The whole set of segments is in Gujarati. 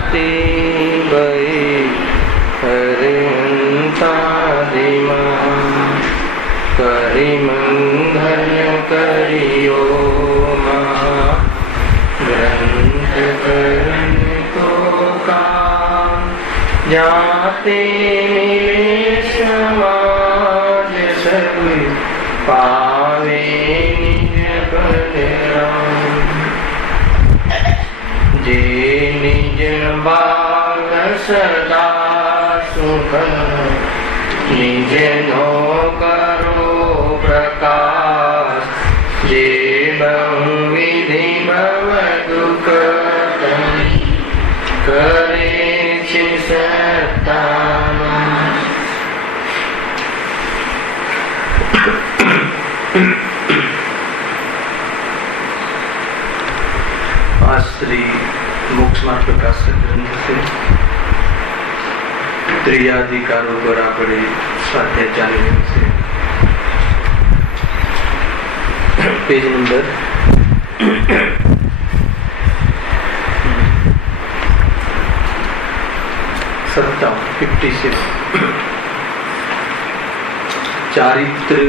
જાતે ભઈ હરિહંતાદિમાં કરી મંગલ કર્યો માં ગ્રંથ કરણ તો કામ જાતે મિલે સમાજ સબ પાવે નિજ બલરામ જે નિજ બાલ સદા સુખ નિજ નો કરો પ્રકાશ જે બહુવિધિ ભવ દુઃખ કરે છે સત્તામાં. આ શ્રી મોક્ષ માર્ગ પ્રકાશક ગ્રંથ છે. ત્રિયાધિકારો પર આપણે સ્વાધ્યાય ચાલી રહ્યું છે. Page number 56. ચારિત્ર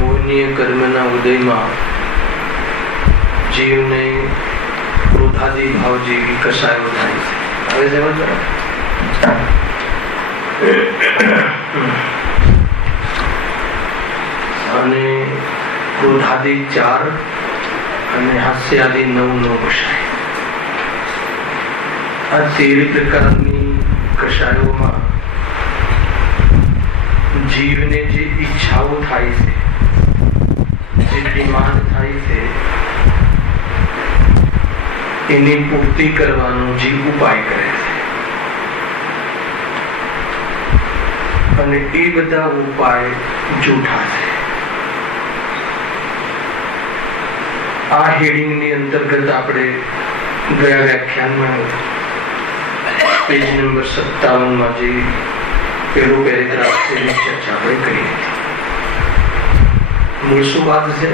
મોહનીય કર્મના ઉદયમાં જીવને ક્રોધાદી ભાવ જેવી કસાયો થાય છે. હવે સમજ અને ક્રોધાદી 4 અને હાસ્યાદી 9 નો કસાય. આ 13 પ્રકારની કસાયોમાં જીવને જે ઈચ્છાઓ થાય છે, જે ડિમાન્ડ થાય છે, એની પૂર્તિ કરવાનો જીવ ઉપાય કરે છે. અને એ બધા ઉપાય જૂઠા છે. આ હેડિંગની અંતર્ગત આપણે ગયા વ્યાખ્યાનમાં પેજ નંબર 57 જે પેલો પેરેગ્રાફ છે એની ચર્ચા આપણે કરી હતી. મૂળ શું વાત છે?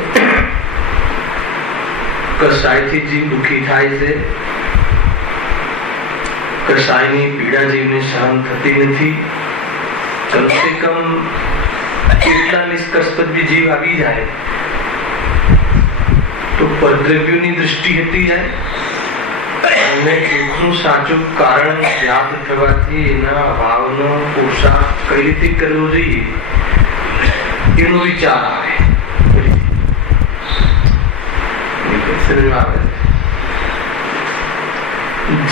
કસાયથી જીવ દુઃખી થાય છે. કસાયની પીડા જીવને સહન થતી નથી. કમસે કમ કેટલા નિષ્કર્ષ પર બી જીવ આવી જાય તો પરદ્રવ્યોની દૃષ્ટિ હટી જાય અને દુઃખનું સાચું કારણ જ્ઞાત થવાથી એના ભાવનો પોષાક કઈ રીતે કરવો જોઈએ એનો વિચાર આવે.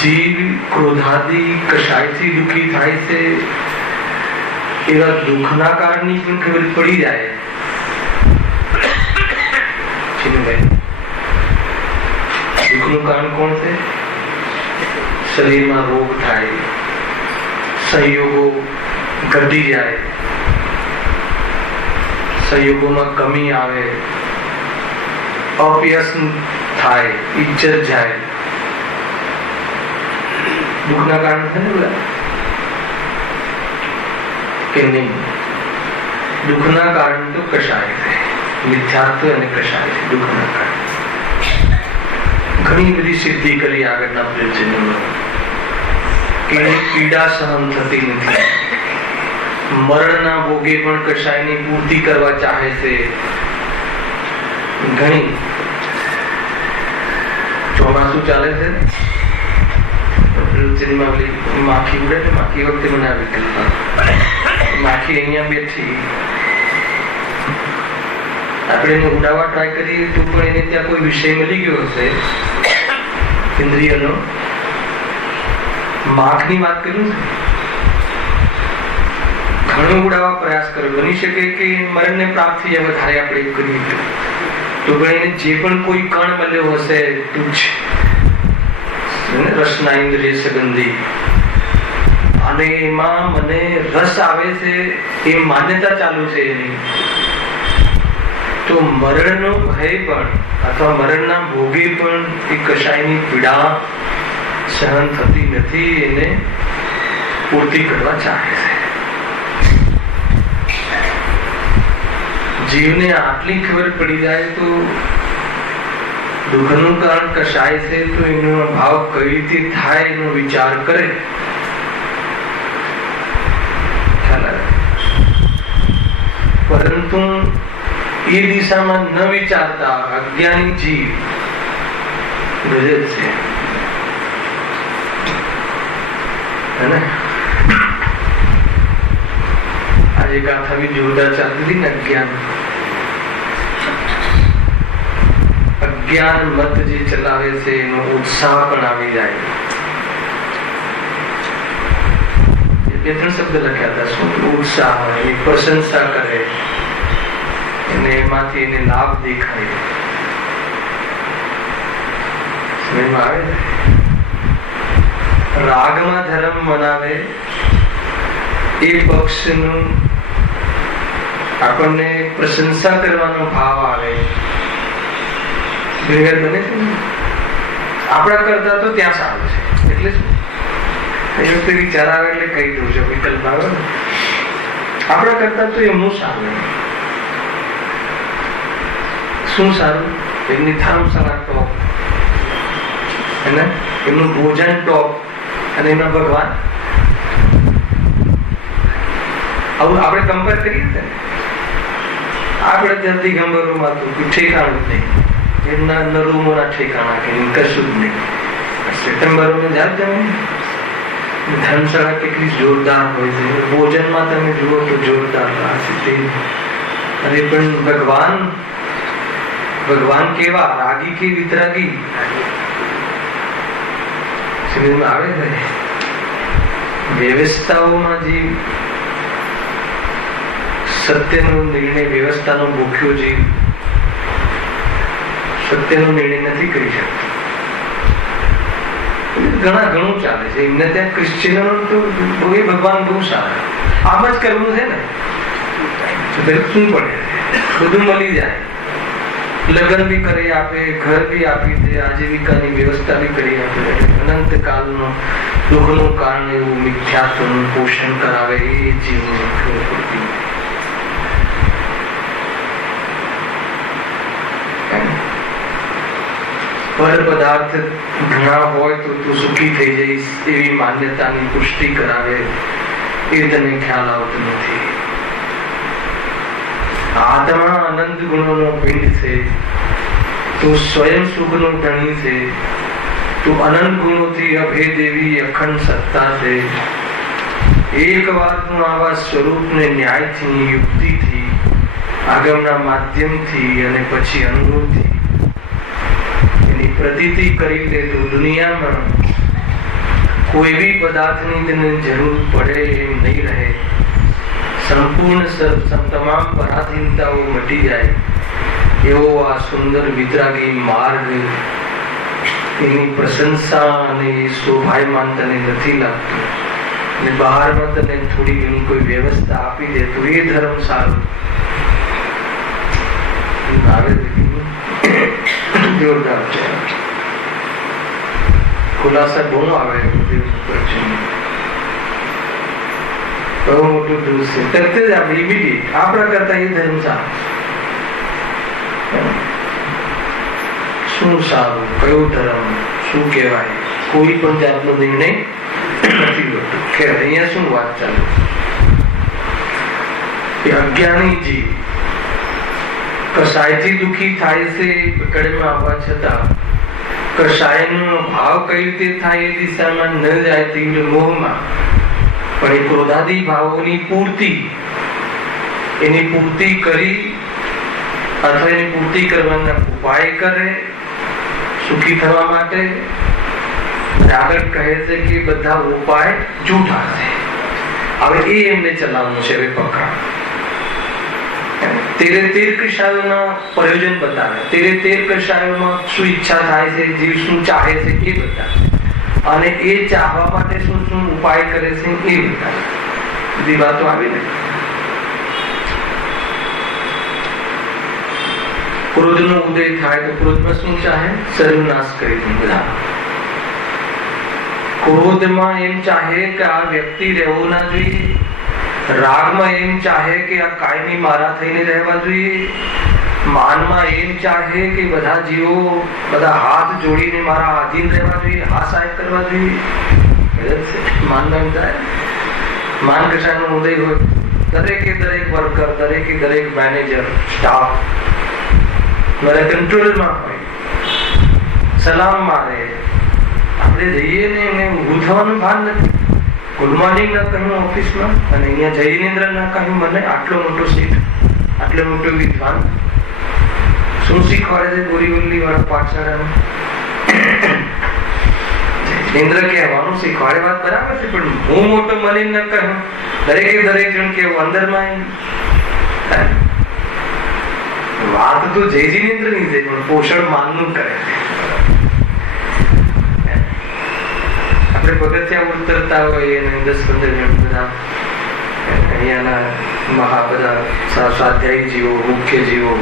જીવ ક્રોધાદી કશાયથી દુઃખી થાય છે. એવા દુઃખના કારણની પણ ખબર પડી જાય. દુઃખનું કારણ કોણ છે? શરીરમાં રોગ થાય, સંયોગો ઘટી જાય, સંયોગોમાં કમી આવે, અપયશ થાય, ઇજ્જત જાય. દુઃખના કારણ છે ને બધા કે નહીં? દુઃખના કારણ તો કશાય છે. મિથ્યાત્વ અને કશાય છે દુઃખના કારણ. ઘણી બધી સિદ્ધિ કરી આગળના પ્રયોજનો કે પીડા સહન થતી નથી. મરણના ભોગે પણ કશાયની પૂર્તિ કરવા ચાહે છે. ઘણી ચોમાસું ચાલે છે, માખી ઉડે ને, માખી વખતે મને આવી કલ્પના, માખી અહીંયા બેઠી, આપણે એને ઉડાવવા ટ્રાય કરીએ તો પણ એને ત્યાં કોઈ વિષય મળી ગયો હશે ઇન્દ્રિયનો. માખની વાત કરું ઘણો ઉડાવવા પ્રયાસ કર્યો. બની શકે કે મરણને પ્રાપ્ત થઈ જાય વધારે આપણે એવું કરીએ તો પણ એને જે પણ કોઈ કણ મળ્યો હશે તુચ્છ રસના ઇન્દ્રિય સંબંધી અને એમાં મને રસ આવે છે એ માન્યતા ચાલુ છે એની, તો મરણનો ભય પણ અથવા મરણના ભોગે પણ એ કશાયની પીડા સહન થતી નથી, એને પૂર્તિ કરવા ચાહે છે. જીવને આટલી ખબર પડી જાય તો દુઃખનું કારણ કશાય છે તો એનો ભાવ કઈ રીતે થાય એનો વિચાર કરે. પરંતુ એ દિશામાં ન વિચારતા અજ્ઞાની જીવ ગજબ છે. આજે ગાથા બી જોરદાર ચાલતી હતી ને. અજ્ઞાન મત જે ચલાવે છે એનો ઉત્સાહ પણ આવી જાય. બે ત્રણ શબ્દ લખ્યા હતા. શું ઉત્સાહ, એની પ્રશંસા કરે અને એમાંથી એને લાભ દેખાય. સમજમાં આવે? રાગમાં ધર્મ મનાવે એ પક્ષનું આપણને પ્રશંસા કરવાનો ભાવ આવે. બને છે આપણા કરતા તો ત્યાં સારું છે. એટલે શું વિચાર આવે એટલે કહી દઉં છું. વિકલ્પ આવે ને આપણા કરતા તો એમનું સારું. શું સારું? એમની ધર્મશાળા ટોપ, એમનું ભોજન ટોપ અને એમના ભગવાન. આવું આપણે કમ્પેર કરીએ ને. આપણે ત્યાં દિગંબરોમાં તો ઠેકાણું જ નહીં. એમના નરૂમોના ઠેકાણા કે કશું જ નહીં. સપ્ટેમ્બરોને જાત જમે ધર્મશાળા કેટલી જોરદાર હોય છે. ભોજનમાં તમે જુઓ તો જોરદાર છે. અને પણ ભગવાન કેવા રાગી કે વિતરાગી સમજમાં આવે છે. વ્યવસ્થાઓમાં જે સત્યનો નિર્ણય, વ્યવસ્થાનો ભૂખ્યો જીવ સત્યનો નિર્ણય નથી કરી શકતો. ઘણું ચાલે છે એમને ત્યાં. ક્રિશ્ચિયનો તો ભગવાન બહુ સારા. આમ જ કરવું છે ને, શું પડે, બધું મળી જાય. લગ્ન બી કરી આપે, ઘર બી આપી દે, આજીવિકાની વ્યવસ્થા બી કરી આપે. અનંત કાળનો દુઃખનું કારણ એવું મિથ્યાત્વનું પોષણ કરાવે. એ જીવનું પર પદાર્થ ઘણા હોય તો તું સુખી થઈ જઈશ એવી માન્યતાની પુષ્ટિ કરાવે. એ તને ખ્યાલ આવતો નથી. આત્મા અનંત ગુણોનો પિંડ છે. તું સ્વયં સુખનો ધણી છે. તું અનંત ગુણોથી અભેદ એવી અખંડ સત્તા છે. એક વાર તું આવા સ્વરૂપને ન્યાયથી, યુક્તિથી, આગમના માધ્યમથી અને પછી અનુભવથી પ્રતીતિ કરી લે તો દુનિયામાં કોઈ બી પદાર્થની તને જરૂર પડે એમ નહીં રહે. સંપૂર્ણ તમામ પરાધીનતાઓ મટી જાય એવો આ સુંદર વિતરાગી માર્ગ. એની પ્રશંસા અને શોભાયમાન તને નથી લાગતું. અને બહારમાં તને થોડી ઘણી કોઈ વ્યવસ્થા આપી દે તો એ ધર્મ સારો આવે. જોરદાર છે. ખુલાસા બહુ આવે. બહુ મોટું દૂર છે. તરત જ આપણે ઇમિડિયેટ આપણા કરતા એ ધર્મ સારો. શું સારું, કયો ધર્મ, શું કહેવાય, કોઈ પણ જાતનો નિર્ણય નથી હોતો. ખેર અહીંયા શું વાત ચાલે? અજ્ઞાની જીવ કસાયથી દુઃખી થાય છે. પકડમાં આવવા છતાં કસાયનો ભાવ કઈ રીતે થાય એ દિશામાં ન જાય તીવ્ર મોહમાં. પણ એ ક્રોધાદી ભાવોની પૂર્તિ, એની પૂર્તિ કરી અથવા એની પૂર્તિ કરવાના ઉપાય કરે સુખી થવા માટે. આગળ કહે છે કે બધા ઉપાય જૂઠા છે. હવે એ એમને ચલાવવાનું છે. હવે પકડ 13 કશાયોના પ્રયોજન બતાવે. 13 કશાયોમાં શું ઈચ્છા થાય છે, જીવ શું ચાહે છે એ બતાવે. અને એ ચાહવા માટે શું શું ઉપાય કરે છે એ બતાવે. બધી વાતો આવી ને. ક્રોધનો ઉદય થાય તો ક્રોધમાં શું ચાહે? સર્વનાશ કરી દે બધા. ક્રોધમાં એમ ચાહે કે આ વ્યક્તિ રહેવો ના જોઈએ, રાગમાં એમ ચાહે કે આ કાયમી મારા થઈને રહેવા જોઈએ, માનમાં એમ ચાહે કે બધા જીવો બધા હાથ જોડીને મારા આધીન રહેવા જોઈએ, હા સાહેબ કરવા જોઈએ. માનમાં એમ થાય. માન કશાનું ઉદય હોય, દરેકે દરેક વર્કર, દરેકે દરેક મેનેજર, સ્ટાફ મારા કંટ્રોલમાં હોય, સલામ મારે. આપણે જઈએ ને એને ઊભું થવાનું ભાન નથી. ગુડ મોર્નિંગ ના કહ્યું ઓફિસમાં, અને અહીંયા જયનેન્દ્ર ના કહ્યું મને આટલો મોટો સીટ, આટલો મોટો વિદ્વાન. શું શીખવાડે છે બોરીવલી વાળા પાઠશાળામાં? જયનેન્દ્ર કહેવાનું શીખવાડે, વાત બરાબર છે, પણ હું મોટો મને ન કહ્યું. દરેકે દરેક જણ કેવું અંદરમાં વાત તો જય જિનેન્દ્ર ની છે, પણ પોષણ માનનું કરે. આપણે પગથિયા ઉતરતા હોય અને 10-15 જણ બધા અહીંયાના બધા સ્વાધ્યાયી જીવો, મુખ્ય જીવો,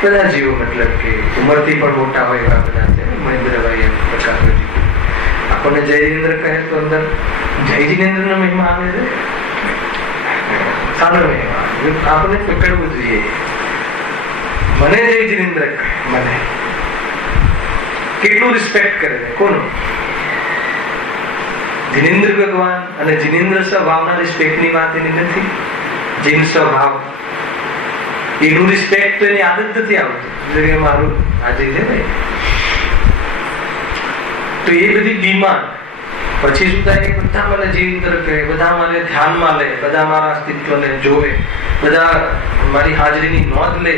બધા જીવો, મતલબ કે ઉંમરથી પણ મોટા હોય એવા બધા છે. મહેન્દ્રભાઈ પ્રકાશજી આપણને જયજિનેન્દ્ર કહે તો અંદર જયજિનેન્દ્ર નો મહિમા આવે છે. સારો મહિમા આપણને પકડવું જોઈએ. મને જયજિનેન્દ્ર કહે, મને કેટલું રિસ્પેક્ટ કરે છે. કોનું? જિનેન્દ્ર ભગવાન. અને જિનેન્દ્ર સ્વભાવના રિસ્પેક્ટની વાત એની નથી. જીન સ્વભાવ એનું રિસ્પેક્ટ તો એની આદત નથી આવતું. મારું આજે છે ને, તો એ બધી ડિમાન્ડ પછી શું થાય? બધા મને જિનેન્દ્ર કહે, બધા મને ધ્યાનમાં લે, બધા મારા અસ્તિત્વને જોવે, બધા મારી હાજરીની નોંધ લે,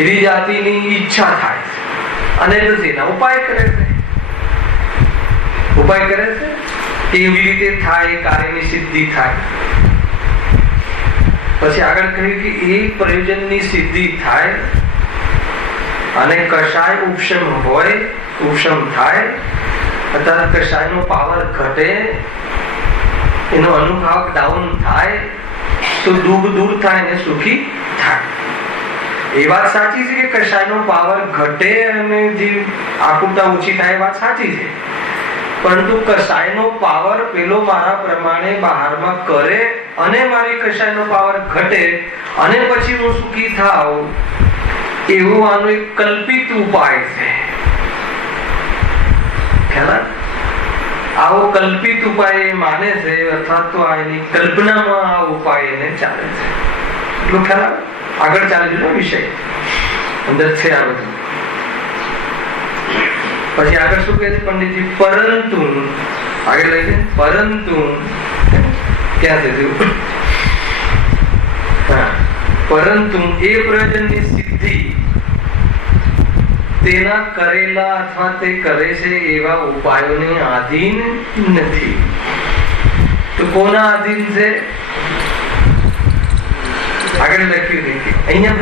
એવી જાતિની ઈચ્છા થાય છે. અને નથી એના ઉપાય કરે છે. ઉપાય કરે છે કેવી રીતે થાય, કાર્યની સિદ્ધિ થાય. પછી આગળ કહ્યું કે એ પ્રયોજનની સિદ્ધિ થાય અને કશાય ઉપશમ હોય, ઉપશમ થાય, અથવા કશાયનો પાવર ઘટે, એનો અનુભાવ ડાઉન થાય, તો દુઃખ દૂર થાય અને સુખી થાય. એ વાત સાચી છે કે કશાયનો પાવર ઘટે અને જે આકુરતા ઓછી થાય, વાત સાચી છે. પરંતુ કશાયનો પાવર પેલો મારા પ્રમાણે બહારમાં કરે અને મારી કશાયનો પાવર ઘટે અને પછી હું સુખી થાવ, એવું આનો એક કલ્પિત ઉપાય છે. આવો કલ્પિત ઉપાય માને છે, અથવા તો એની કલ્પનામાં આ ઉપાય એને ચાલે છે. એટલું ખ્યાલ આગળ ચાલે છે વિષય અંદર છે આ બધું. પછી આગળ શું કહે છે પંડિતજી? પરંતુ આગળ લઈ છે, પરંતુ ક્યાં છે? પરંતુ એ પ્રયોજનની સિદ્ધિ તેના કરેલા અથવા તે કરે છે એવા ઉપાયોને આધીન નથી. તો કોના આધીન છે? આગળ લખ્યું છે કે અહીંયા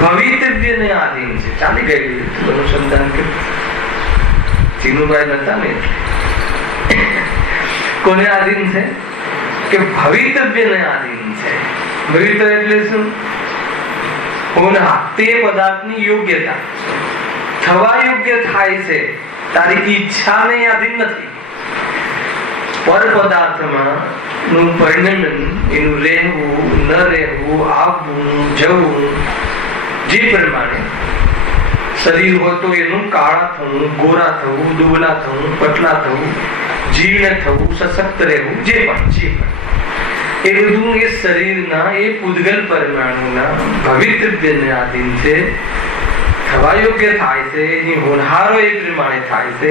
ભવિતવ્યને આધીન છે. ચાલી ગયેલું અનુસંધાન કે ચીનુભાઈ નતા ને, કોને આધીન છે? કે ભવિતવ્યને આધીન છે. ભવિતવ્ય એટલે શું? તે પદાર્થની યોગ્યતા થવા યોગ્ય થાય છે, તારી ઈચ્છાને આધીન નથી. પર પદાર્થમાં નું પરિણમન, એનું રહેવું, ન રહેવું, આવવું, જવું, જે પ્રમાણે શરીર હોય તો એનું કાળા થવું, ગોરા થવું, દુબળા થવું, પતલા થવું, જીર્ણ થવું, સશક્ત રહેવું, જે પણ એ બધું એ શરીરના એ પૂદગલ પરમાણુના ભવિતવ્યને આધીન છે. થવા યોગ્ય થાય છે, એની હોનહારો એ પ્રમાણે થાય છે,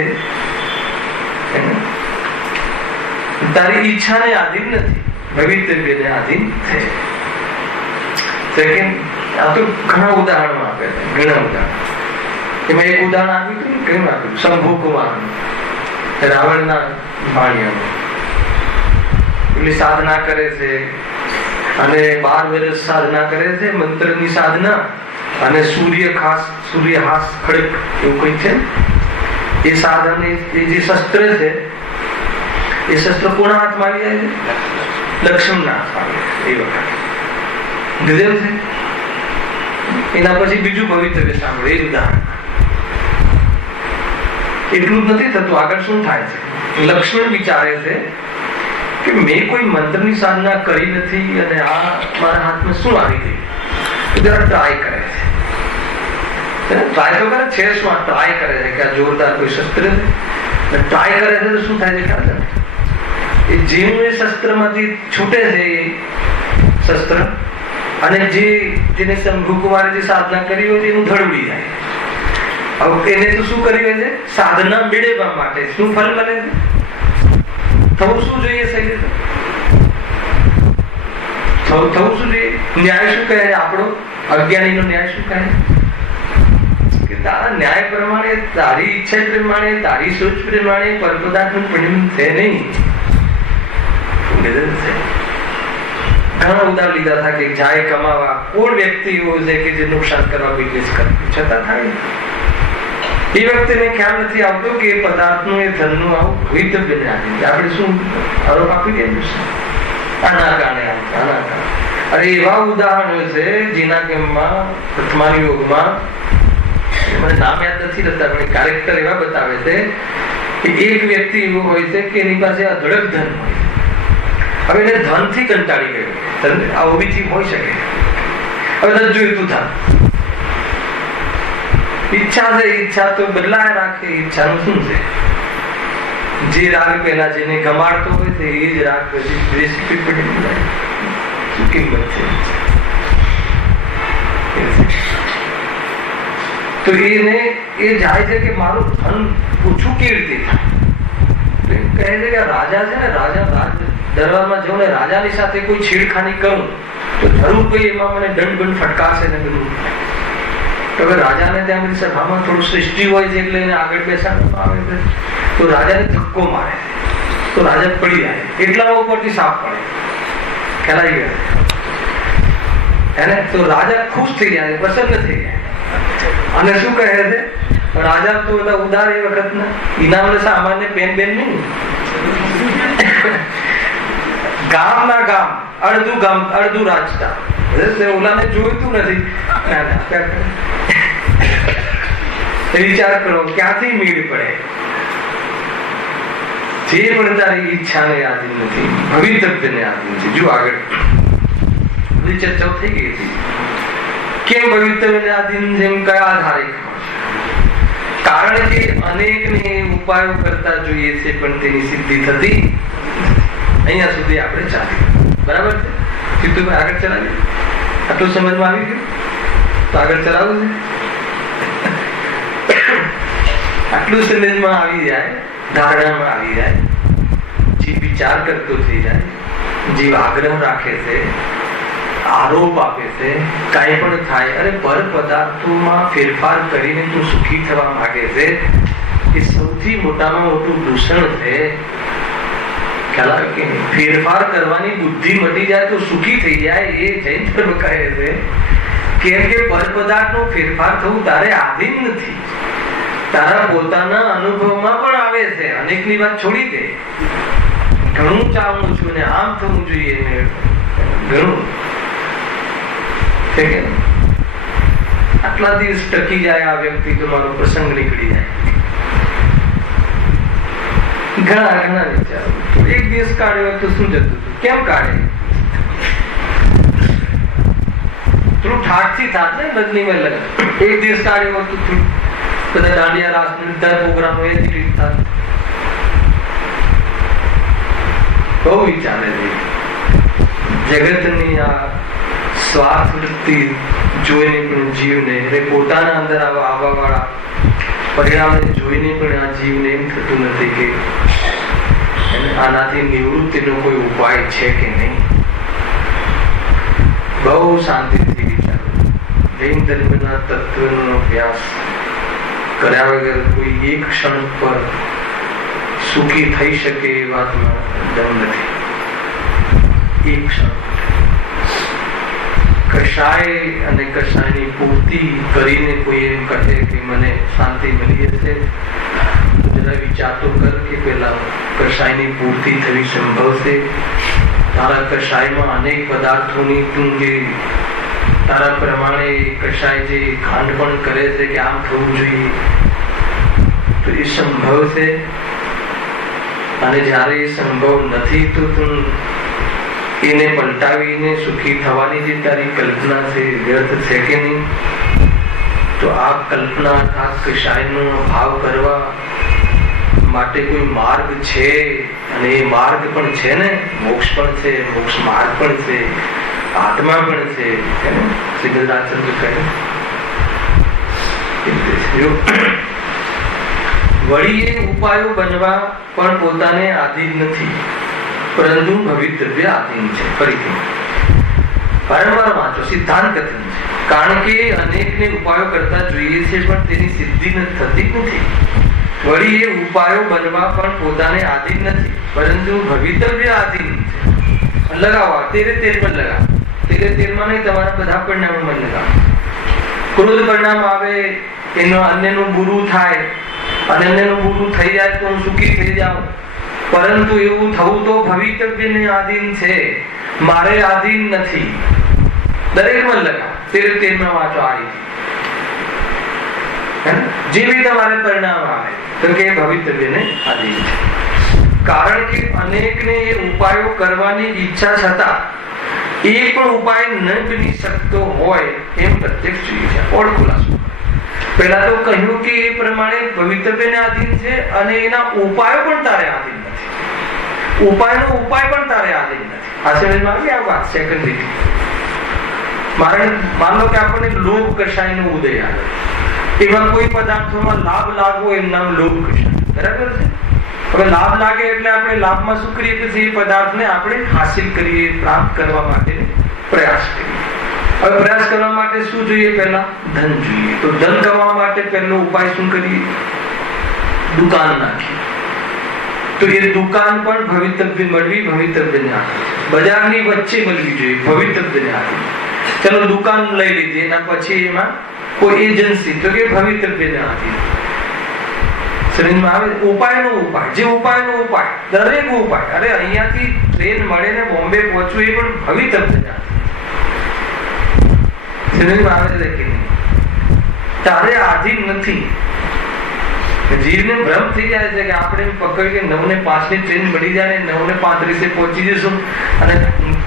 તારી ઈચ્છાને આધીન નથી, ભવિતવ્યને આધીન છે. સેકન્ડ, આ તો ઘણા ઉદાહરણો આપે છે, ઘણા ઉદાહરણ. એમાં એક ઉદાહરણ આપ્યું હતું, કેમ આપ્યું? શંભુ કુમાર, રાવણના ભાણિયાનું. એટલી સાધના કરે છે અને 12 વર્ષ સાધના કરે છે, મંત્રની સાધના, અને સૂર્યહાસ ખડક એવું કઈ છે. એ સાધન, એ જે શસ્ત્ર છે, એ શસ્ત્ર કોના હાથમાં આવી જાય છે? લક્ષ્મણના હાથમાં આવી જાય. એ વખત ગજબ છે. એના પછી બીજું ભવિતવ્ય સાંભળે, એ ઉદાહરણ. એટલું જ નથી થતું, આગળ શું થાય છે? લક્ષ્મણ વિચારે છે કે મેં કોઈ મંત્રની સાધના કરી નથી અને આ મારા હાથમાં શું આવી ગયું. જરા ટ્રાય કરે છે, ટ્રાય તો કરે છે શું, ટ્રાય કરે છે કે આ જોરદાર કોઈ શસ્ત્ર છે, ટ્રાય કરે છે તો શું થાય છે ખ્યાલ છે? એ જેનું એ શસ્ત્રમાંથી છૂટે છે એ શસ્ત્ર, અને જેને શંભુકુમારે જે સાધના કરી હોય એનું ધડ ઉડી જાય. હવે એને તો શું કરી છે? સાધના મેળવવા માટે શું ફળ મળે છે? થવું શું જોઈએ? શરીર થવું શું જોઈએ? ન્યાય શું કહે છે આપણો? અજ્ઞાનીનો ન્યાય શું કહે કે તારા ન્યાય પ્રમાણે, તારી ઈચ્છા પ્રમાણે, તારી સોચ પ્રમાણે પરપદાર્થનું પરિણામ છે નહીં. ઘણા ઉદાહરણ લીધા હતા કે જાય કમાવા, કોણ વ્યક્તિ એવો છે કે જે નુકસાન કરવા બિઝનેસ કરે છતાં થાય. એ વ્યક્તિને ખ્યાલ નથી આવતો કે એ પદાર્થનું, એ ધનનું આવું ભવિતવ્ય ને આપણે શું આરોપ આપી દઈએ આના કારણે, આના કારણે. અરે એવા ઉદાહરણો છે જેના કેમમાં પ્રથમા યોગમાં મને નામ યાદ નથી રહેતા પણ કેરેક્ટર એવા બતાવે છે કે એક વ્યક્તિ એવો હોય છે કે એની પાસે અઢળક ધન હોય. હવે એને ધનથી કંટાળી ગયું, આ ઓબીથી હોઈ શકે. હવે તને જોઈતું ધન, ઈચ્છા છે, ઈચ્છા તો બદલાય રાખે. ઈચ્છાનું શું છે? જે રાગ પેલા જેને ગમાડતો હોય છે એ જ રાગ પછી રેસીપી પડી જાય. શું કિંમત છે? તો એને એ જાય છે કે મારું ધન ઓછું કેવી રીતે થાય? કહે છે કે રાજા છે ને, રાજા દરબારમાં જાઉં ને રાજાની સાથે કોઈ છેડખાની કરું તો જરૂર કોઈ એમાં મને દંડ ફટકાશે ને બધું. તો હવે રાજાને ત્યાં બધી સભામાં થોડું સૃષ્ટિ હોય છે એટલે એને આગળ બેસાડવામાં આવે છે. તો રાજાને ધક્કો મારે તો રાજા પડી જાય, એટલા ઉપરથી સાપ પડે, ખેલાઈ ગયા એને. તો રાજા ખુશ થઈ જાય, પ્રસન્ન થઈ જાય અને શું કહે છે? રાજા તો બધા ઉદાર એ વખત ના ઇનામ સામાન્ય પેન બેન નહીં, ગામના ગામ અડધું રાજતા. ઓલાને જોઈતું નથી. વિચાર કરો ક્યાંથી મીડ પડે? જે પણ તારી ઈચ્છાને આધીન નથી, ભવિતવ્યને આધીન છે. જો આગળ બધી ચર્ચાઓ થઈ ગઈ હતી. કેમ ભવિતવ્યને આધીન છે? કયા આધારે? કારણ કે અનેકને ઉપાયો કરતા જોઈએ છે પણ તેની સિદ્ધિ થતી. અહીંયા સુધી આપણે ચાલીએ, બરાબર છે? સીધું આગળ ચલાવીએ. આટલું સમજમાં આવી ગયું તો આગળ ચલાવવું છે. આટલું સમજમાં આવી જાય, ધારણામાં આવી જાય, જીવ વિચાર કરતો થઈ જાય, જીવ આગ્રહ રાખે છે, આરોપ આપે છે, કાંઈ પણ થાય, અરે પર પદાર્થોમાં ફેરફાર કરીને તું સુખી થવા માંગે છે, એ સૌથી મોટામાં મોટું દૂષણ છે. ખ્યાલ આવે કે ફેરફાર કરવાની બુદ્ધિ મટી જાય તો સુખી થઈ જાય, એ જૈન ધર્મ કહે છે. કેમ કે પર પદાર્થનો ફેરફાર થવું તારે આધીન નથી, તારા પોતાના અનુભવમાં પણ આવે છે. અનેકની વાત છોડી દે, ઘણું ચાહું છું ને આમ થવું જોઈએ ને ઘણું છે કે આટલા દિવસ ટકી જાય આ વ્યક્તિ તો મારો પ્રસંગ નીકળી જાય. ઘણા વિચારો. એક દિવસ કાઢ્યો તો શું જતું હતું? કેમ કાઢે? થોડું ઠાઠથી થાત ને લગ્નમાં લગ્ન. એક દિવસ કાઢ્યો તો બધા દાંડિયા રાસ બધા પ્રોગ્રામો એ રીત થાત. બહુ વિચારે છે જગતની આ સ્વાર્થ વૃત્તિ જોઈને પણ જીવને, પોતાના અંદર આવવા વાળા પરિણામને જોઈને પણ આ જીવને એમ થતું નથી કે આનાથી નિવૃત્તિનો કોઈ ઉપાય છે કે નહીં. બહુ શાંતિથી વિચારો. જૈન ધર્મના તત્વનો અભ્યાસ કર્યા વગર કોઈ એક ક્ષણ પર સુખી થઈ શકે એ વાતમાં દમ નથી. એક ક્ષણ કશાય અને કશાયની પૂર્તિ કરીને કોઈ એમ કહે કે મને શાંતિ મળી હશે, જરા વિચાર તો કર કે પેલા કશાયની પૂર્તિ થવી સંભવ છે? તારા કશાયમાં અનેક પદાર્થોની તું જે તારા પ્રમાણે કશાય જે ખાંડ પણ કરે છે કે આમ થવું જોઈએ, તો એ સંભવ છે? અને જ્યારે એ સંભવ નથી તો તું એને પલટાવીને સુખી થવાની જે તારી કલ્પના છે વ્યર્થ છે કે નહીં? તો આ કલ્પના આ કશાયનો ભાવ કરવા માટે કોઈ માર્ગ છે, અને એ માર્ગ પણ છે ને, મોક્ષ પણ છે, મોક્ષ માર્ગ પણ છે, આત્મા પણ છે. શ્રી ગદાચંદ્ર કહે વળી એ ઉપાયો બનવા પણ પોતાને આધીન નથી, પરંતુ ભવિતવ્ય આધીન છે. ફરીથી વારંવાર વાંચો, સિદ્ધાંત કથન છે. કારણ કે અનેકને ઉપાયો કરતા જોઈએ છે પણ તેની સિદ્ધિ થતી નથી. વળી એ ઉપાયો બનવા પણ પોતાને આધીન નથી, પરંતુ ભવિતવ્ય આધીન છે. લગાવો, તેરે તેરમાં લગાવો, તેરે તેરમાં નહીં, તમારા બધા પરિણામોમાં લગાવો. ક્રોધ પરિણામ આવે, એનો અન્યનું બુરું થાય, અને અન્યનું બુરું થઈ જાય તો હું સુખી થઈ જાઉં, પરંતુ એવું થવું તો ભવિતવ્યને આધીન છે, મારે આધીન નથી. દરેકમાં લગાવો, તેરે તેરમાં વાંચો. આ રીતે જે બી તમારે પરિણામ આવે તો કે ભવિતવ્યને આધીન છે. કારણ કે અનેકને એ ઉપાયો કરવાની ઈચ્છા છતાં એક પણ ઉપાય ન બની શકતો હોય એમ પ્રત્યક્ષ જોઈએ છે. ઓળ ખુલાસો પહેલા તો કહ્યું કે એ પ્રમાણે ભવિતવ્યને આધીન છે, અને એના ઉપાયો પણ તારે આધીન નથી. ઉપાયનો ઉપાય પણ તારે આધીન નથી. આ સમજમાં આવી આ વાત સેકન્ડરી. માન લો કે આપણને લોભ કશાયનો ઉદય આવે, એમાં કોઈ પદાર્થોમાં લાભ લાગવો, એમ નામ લોભ કશાય. બરાબર છે? હવે લાભ લાગે એટલે આપણે લાભમાં શું કરીએ? પછી એ પદાર્થને આપણે હાસિલ કરીએ, પ્રાપ્ત કરવા માટે પ્રયાસ કરીએ. હવે પ્રયાસ કરવા માટે શું જોઈએ? પહેલા ધન જોઈએ. તો ધન કમાવા માટે પહેલો ઉપાય શું કરીએ? દુકાન નાખીએ. તો એ દુકાન પણ ભવિતવ્ય મળવી, ભવિતવ્યને આધીન. બજારની વચ્ચે મળવી જોઈએ, ભવિતવ્યને આધીન. ચલો દુકાન લઈ લીધી, એના પછી એમાં કોઈ એજન્સી, તો કે ભવિતવ્યને આધીન. સમજમાં આવે? ઉપાયનો ઉપાય, જે ઉપાયનો ઉપાય, દરેક ઉપાય. અરે અહીંયાથી ટ્રેન મળે ને બોમ્બે પહોંચવું, એ પણ ભવિતવ્યને આધીન. સમજમાં આવે છે કે નહીં? તારે આધીન નથી. જીવને ભ્રમ થઈ જાય છે કે આપણે પકડી કે 9:05 ની ટ્રેન મળી જાય ને 9:35 પહોંચી જશું, અને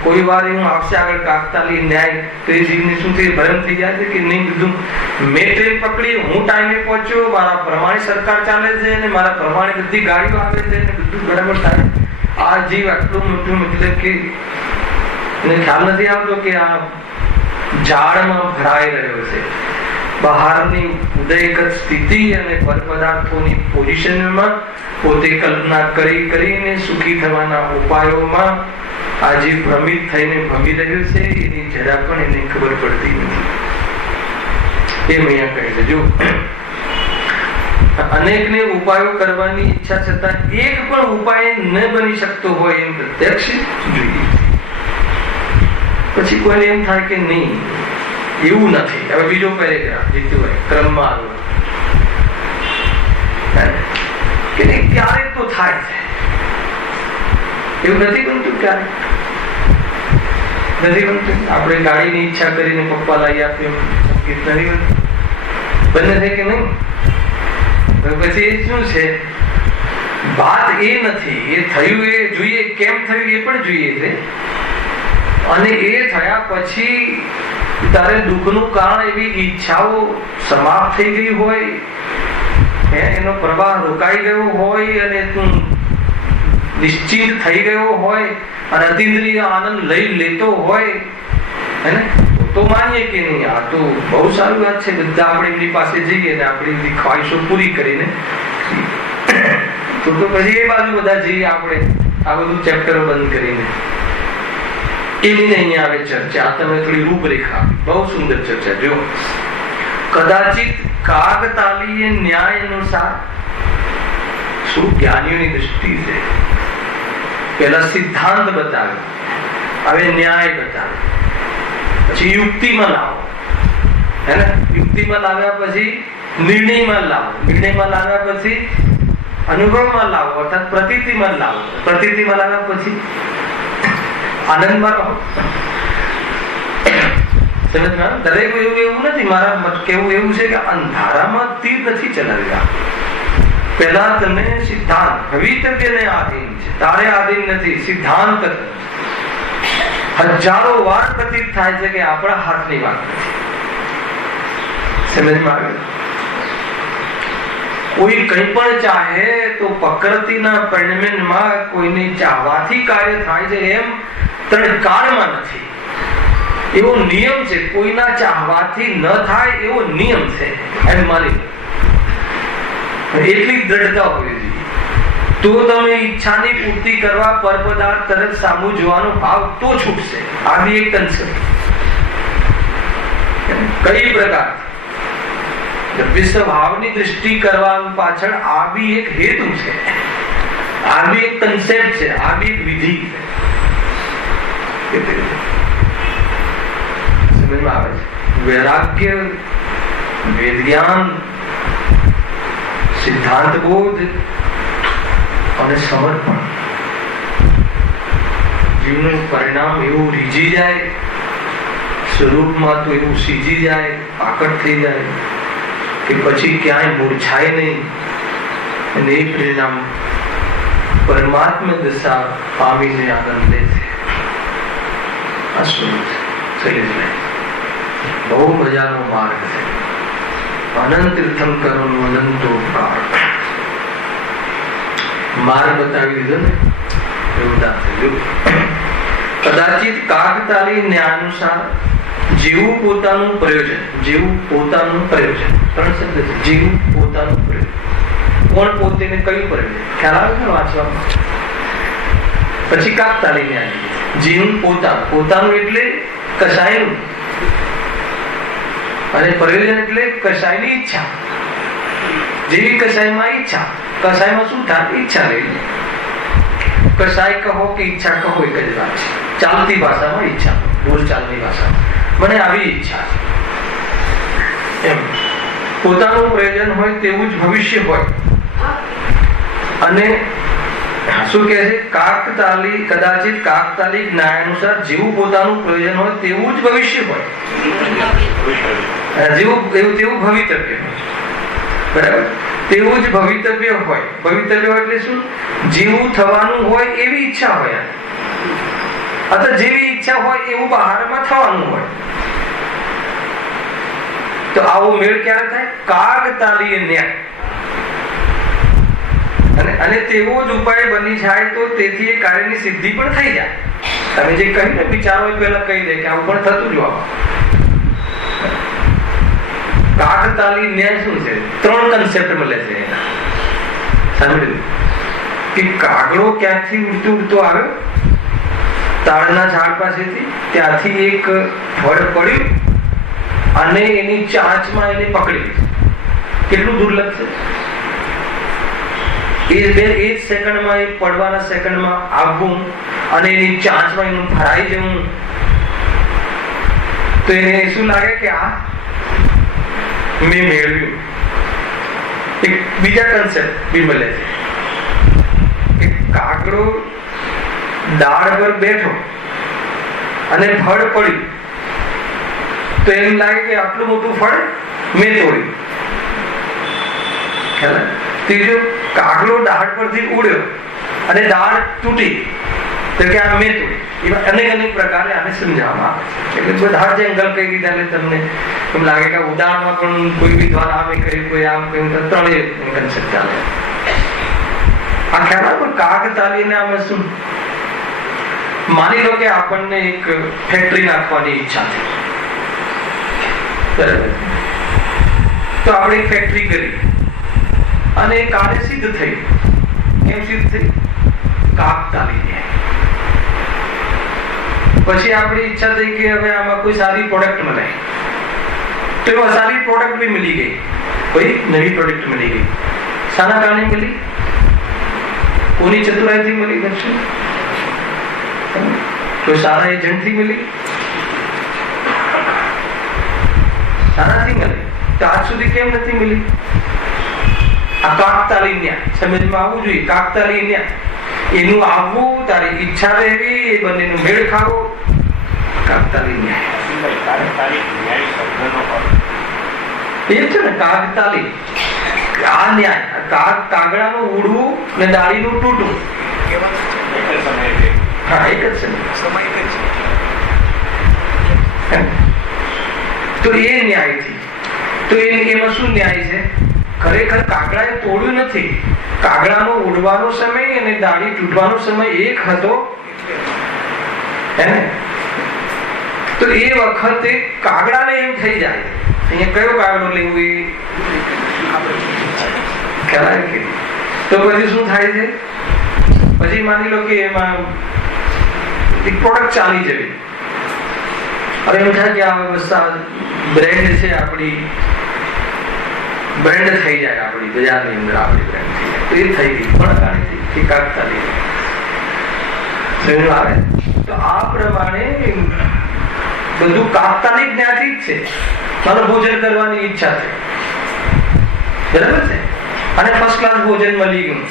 કોઈ વાર એવું આપશે આગળ કાકતાલી ન્યાય, તો એ જીવને શું થઈ ભ્રમ થઈ જાય છે કે નહીં, કીધું મેં ટ્રેન પકડી, હું ટાઈમે પહોંચ્યો, મારા પ્રમાણે સરકાર ચાલે છે, અને મારા પ્રમાણે બધી ગાડીઓ આવે છે, અને બધું બરાબર થાય. આ જીવ આટલું મોટું, મતલબ કે એને ખ્યાલ નથી આવતો કે આ ઝાડમાં ભરાઈ રહ્યો છે. બહારની ઉદયગત સ્થિતિ અને પર પદાર્થોની પોઝિશનમાં પોતે કલ્પના કરીને સુખી થવાના ઉપાયોમાં આ જીવ ભ્રમિત થઈને ભમી રહ્યો છે, એની જરા પણ એને ખબર પડતી નથી. એ અહીંયા કહે છે, જો અનેકને ઉપાયો કરવાની ઈચ્છા છતાં એક પણ ઉપાય ન બની શકતો હોય એમ પ્રત્યક્ષ જોઈએ. પછી કોઈને એમ થાય કે નહીં એવું નથી. હવે બીજો પેરેગ્રાફ જીતુભાઈ ક્રમમાં કે નહીં, ક્યારેક તો થાય છે, એવું નથી બનતું, ક્યારેક નથી બનતું. આપણે ગાડીની ઈચ્છા કરીને પપ્પા લાવી આપ્યું, નથી બનતું, બને છે કે નહીં? પછી એ શું છે? વાત એ નથી, એ થયું એ જોઈએ, કેમ થયું એ પણ જોઈએ છે, અને એ થયા પછી તારે દુઃખનું કારણ એવી ઈચ્છાઓ સમાપ્ત થઈ ગઈ હોય, એનો પ્રવાહ રોકાઈ ગયો હોય, અને તું નિશ્ચિત થઈ ગયો હોય, અને અતિન્દ્રિય આનંદ લઈ લેતો હોય, હે ને? તો માનીએ કે નહીં, આ તો બહુ સારી વાત છે, બધા આપણે એમની પાસે જઈએ ને આપણી બધી ખ્વાહિશો પૂરી કરીને તો પછી એ બાજુ બધા જઈએ આપણે આ બધું ચેપ્ટરો બંધ કરીને. એની અહીંયા આવે ચર્ચા. તમે થોડી રૂપરેખા, બહુ સુંદર ચર્ચા. જો કદાચિત કાગતાલીય ન્યાય અનુસાર, શું જ્ઞાનીઓની દૃષ્ટિ છે, પહેલા સિદ્ધાંત બતાવ્યો, હવે ન્યાય બતાવ્યો, પછી યુક્તિમાં લાવો, હે ને? યુક્તિમાં લાવ્યા પછી નિર્ણયમાં લાવો, નિર્ણયમાં લાવ્યા પછી અનુભવમાં લાવો, અર્થાત પ્રતીતિમાં લાવો, પ્રતીતિમાં લાવ્યા પછી આનંદમાં રહો. સમજમાં? દરેક એવું નથી. મારા કેવું એવું છે કે અંધારામાં તીર નથી ચલાવી રહ્યા. પહેલા તને સિદ્ધાંત ભવિતવ્યને આધીન છે, તારે આધીન નથી. સિદ્ધાંત હજારો વાર પ્રતીત થાય છે કે આપણા હાથની વાત નથી. સમજમાં આવે? કોઈ કંઈ પણ ચાહે તો પ્રકૃતિના પરિણમમાં કોઈને ચાહવાથી કાર્ય થાય છે એમ ત્રણ કાળમાં નથી. એવો નિયમ છે, કોઈના ચાહવાથી ન થાય એવો નિયમ છે એમ માની એટલી દ્રઢતા હોવી જોઈએ. તો તમે ઈચ્છાની પૂર્તિ કરવા પર પદાર્થ તરફ સામુ જોવાનો ભાવ તો છૂટશે. આ બી એક કન્સેપ્ટ. કઈ પ્રકાર વિશ્વ ભાવની દૃષ્ટિ કરવા પાછળ આ બી એક હેતુ છે, આ બી એક કન્સેપ્ટ છે, આ બી એક વિધિ છે. સમજમાં આવે છે? વૈરાગ્ય, વેદજ્ઞાન, સિદ્ધાંત બોધ અને સમર્પણ, જીવનું પરિણામ એવું રીઝી જાય, સ્વરૂપમાં તો એવું સીજી જાય, પાકટ થઈ જાય કે પછી ક્યાંય મૂર્છાય નહીં, અને એ પરિણામ પરમાત્મા દશા પામીને આનંદ લે છે. આ સ્વરૂપ છે. બહુ મજાનો માર્ગ છે. અનંત તીર્થંકરોનો અનંતો માર્ગ બતાવી દીધો ને, કદાચિત કાકતાલી ન્યાયાનુસાર જેવું પોતાનું પ્રયોજન, જેવું પોતાનું પ્રયોજન, ત્રણ શબ્દ છે. જેવું પોતાનું પ્રયોજન. કોણ પોતે ને કયું પ્રયોજન ખ્યાલ આવે છે વાંચવામાં? પછી કાકતાલી ન્યાય, જેવું પોતાનું. પોતાનું એટલે કશાયનું, અને પ્રયોજન એટલે કશાયની ઈચ્છા. જેવી કશાયમાં ઈચ્છા, કશાયમાં શું થાય? ઈચ્છા લઈ. કશાય કહો કે ઈચ્છા કહો એક જ વાત છે. ચાલતી ભાષામાં ઈચ્છા, બોલચાલની ભાષામાં મને આવી ઈચ્છા છે એમ. પોતાનું પ્રયોજન હોય તેવું જ ભવિષ્ય હોય. અને શું કહે છે? કાકતાલી, કદાચિત કાકતાલી ન્યાયાનુસાર જેવું પોતાનું પ્રયોજન હોય તેવું જ ભવિષ્ય હોય, જેવું તેવું ભવિતવ્ય હોય. બરાબર? તેવું જ ભવિતવ્ય હોય. ભવિતવ્ય હોય એટલે શું? જેવું થવાનું હોય એવી ઈચ્છા હોય, અથવા જેવી ઈચ્છા હોય એવું બહારમાં થવાનું હોય. તો આવો મેળ ક્યારે થાય? કાકતાલીય ન્યાય. અને તેવો જ ઉપાય બની જાય તો તેથી એ કાર્યની સિદ્ધિ પણ થઈ જાય. તમે જે કહ્યું ને, વિચારો પહેલા કહી દે કે આવું પણ થતું જ હોય. કાકતાલી ન્યાય શું છે? ત્રણ કન્સેપ્ટ મળે છે. સાંભળ્યું કે કાગડો ક્યાંથી ઉડતો ઉડતો આવ્યો? તાળના ઝાડ પાસેથી. ત્યાંથી એક ફળ પડ્યું અને એની ચાંચમાં એને પકડી. કેટલું દુર્લભ છે! એ જ સેકન્ડમાં, એ પડવાના સેકન્ડમાં આવવું અને એની ચાંચમાં એનું ભરાઈ જવું, તો એને શું લાગે કે આ મેં મેળવ્યું. એક બીજા કન્સેપ્ટ બી મળે છે કે કાગડો ડાળ પર બેઠો અને ફળ પડ્યું તો એમ લાગે કે આટલું મોટું ફળ મેં તોડ્યું. ખ્યાલ? ત્રીજો, કાગડો ડાળ પરથી ઉડ્યો અને ડાળ તૂટી તો કે આ મેં તોડી. એવા અનેક પ્રકારે આને સમજાવવામાં આવે છે. એટલે બધા જ એંગલ કહી દીધા એટલે તમને એમ લાગે કે ઉદાહરણમાં પણ કોઈ વિદ્વાન આવે કહ્યું, કોઈ આમ કહ્યું, તો ત્રણેય કન્સેપ્ટ ચાલે. આ ખ્યાલ આવે? કાકતાલીને આમાં શું? માની લો કે આપણને એક ફેક્ટરી નાખવાની ઈચ્છા છે, બરાબર? તો આપણે એક ફેક્ટરી કરી અને એ કાર્ય સિદ્ધ થયું. કેમ સિદ્ધ થઈ? કાકતાલી ન્યાય. પછી આપણી ઈચ્છા થઈ કે હવે આમાં કોઈ સારી પ્રોડક્ટ મળે, તો એમાં સારી પ્રોડક્ટ બી મળી ગઈ. કોઈ નવી પ્રોડક્ટ મળી ગઈ. શાના કારણે મળી? કોની ચતુરાઈથી મળી? દર્શન કોઈ સારા એજન્ટથી મળી, સારાથી મળી. તો આજ સુધી કેમ નથી મળી? આ કાકતાલી ન્યાય સમજમાં આવવું જોઈએ. કાકતાલી ન્યાય એનું આવવું, તારી ઈચ્છા રહેવી, એ બંનેનું મેળ ખાવો. કાકતાલી ન્યાય એ છે ને. કાકતાલી આ ન્યાય કાગડાનું ઉડવું ને ડાળીનું તૂટવું હા એક જ છે. તો એ ન્યાયથી તો એમાં શું ન્યાય છે? ખરેખર કાગડાએ તોડ્યું નથી. કાગડાનો ઉડવાનો સમય અને ડાળી તૂટવાનો સમય એક હતો હે ને? તો એ વખતે કાગડાને એમ થઈ જાય અહીંયા કયો કાગડો લેવું એ ખ્યાલ કે તો પછી શું થાય છે? પછી માની લો કે એમાં એક પ્રોડક્ટ ચાલી જવી હવે એમ થાય કે આ વસ્તુ બ્રેન્ડ છે આપણી બ્રેન્ડ થઈ જાય આપણી બજારની અંદર આપણી બ્રેન્ડ થઈ જાય તો એ થઈ ગઈ પણ કારણથી કાઢતા નહીં આવે. તો આ પ્રમાણે બધું તાત્કાલિક જ્ઞાતિ જ છે. મને ભોજન કરવાની ઈચ્છા છે બરાબર છે અને ફર્સ્ટ ક્લાસ ભોજન મળી ગયું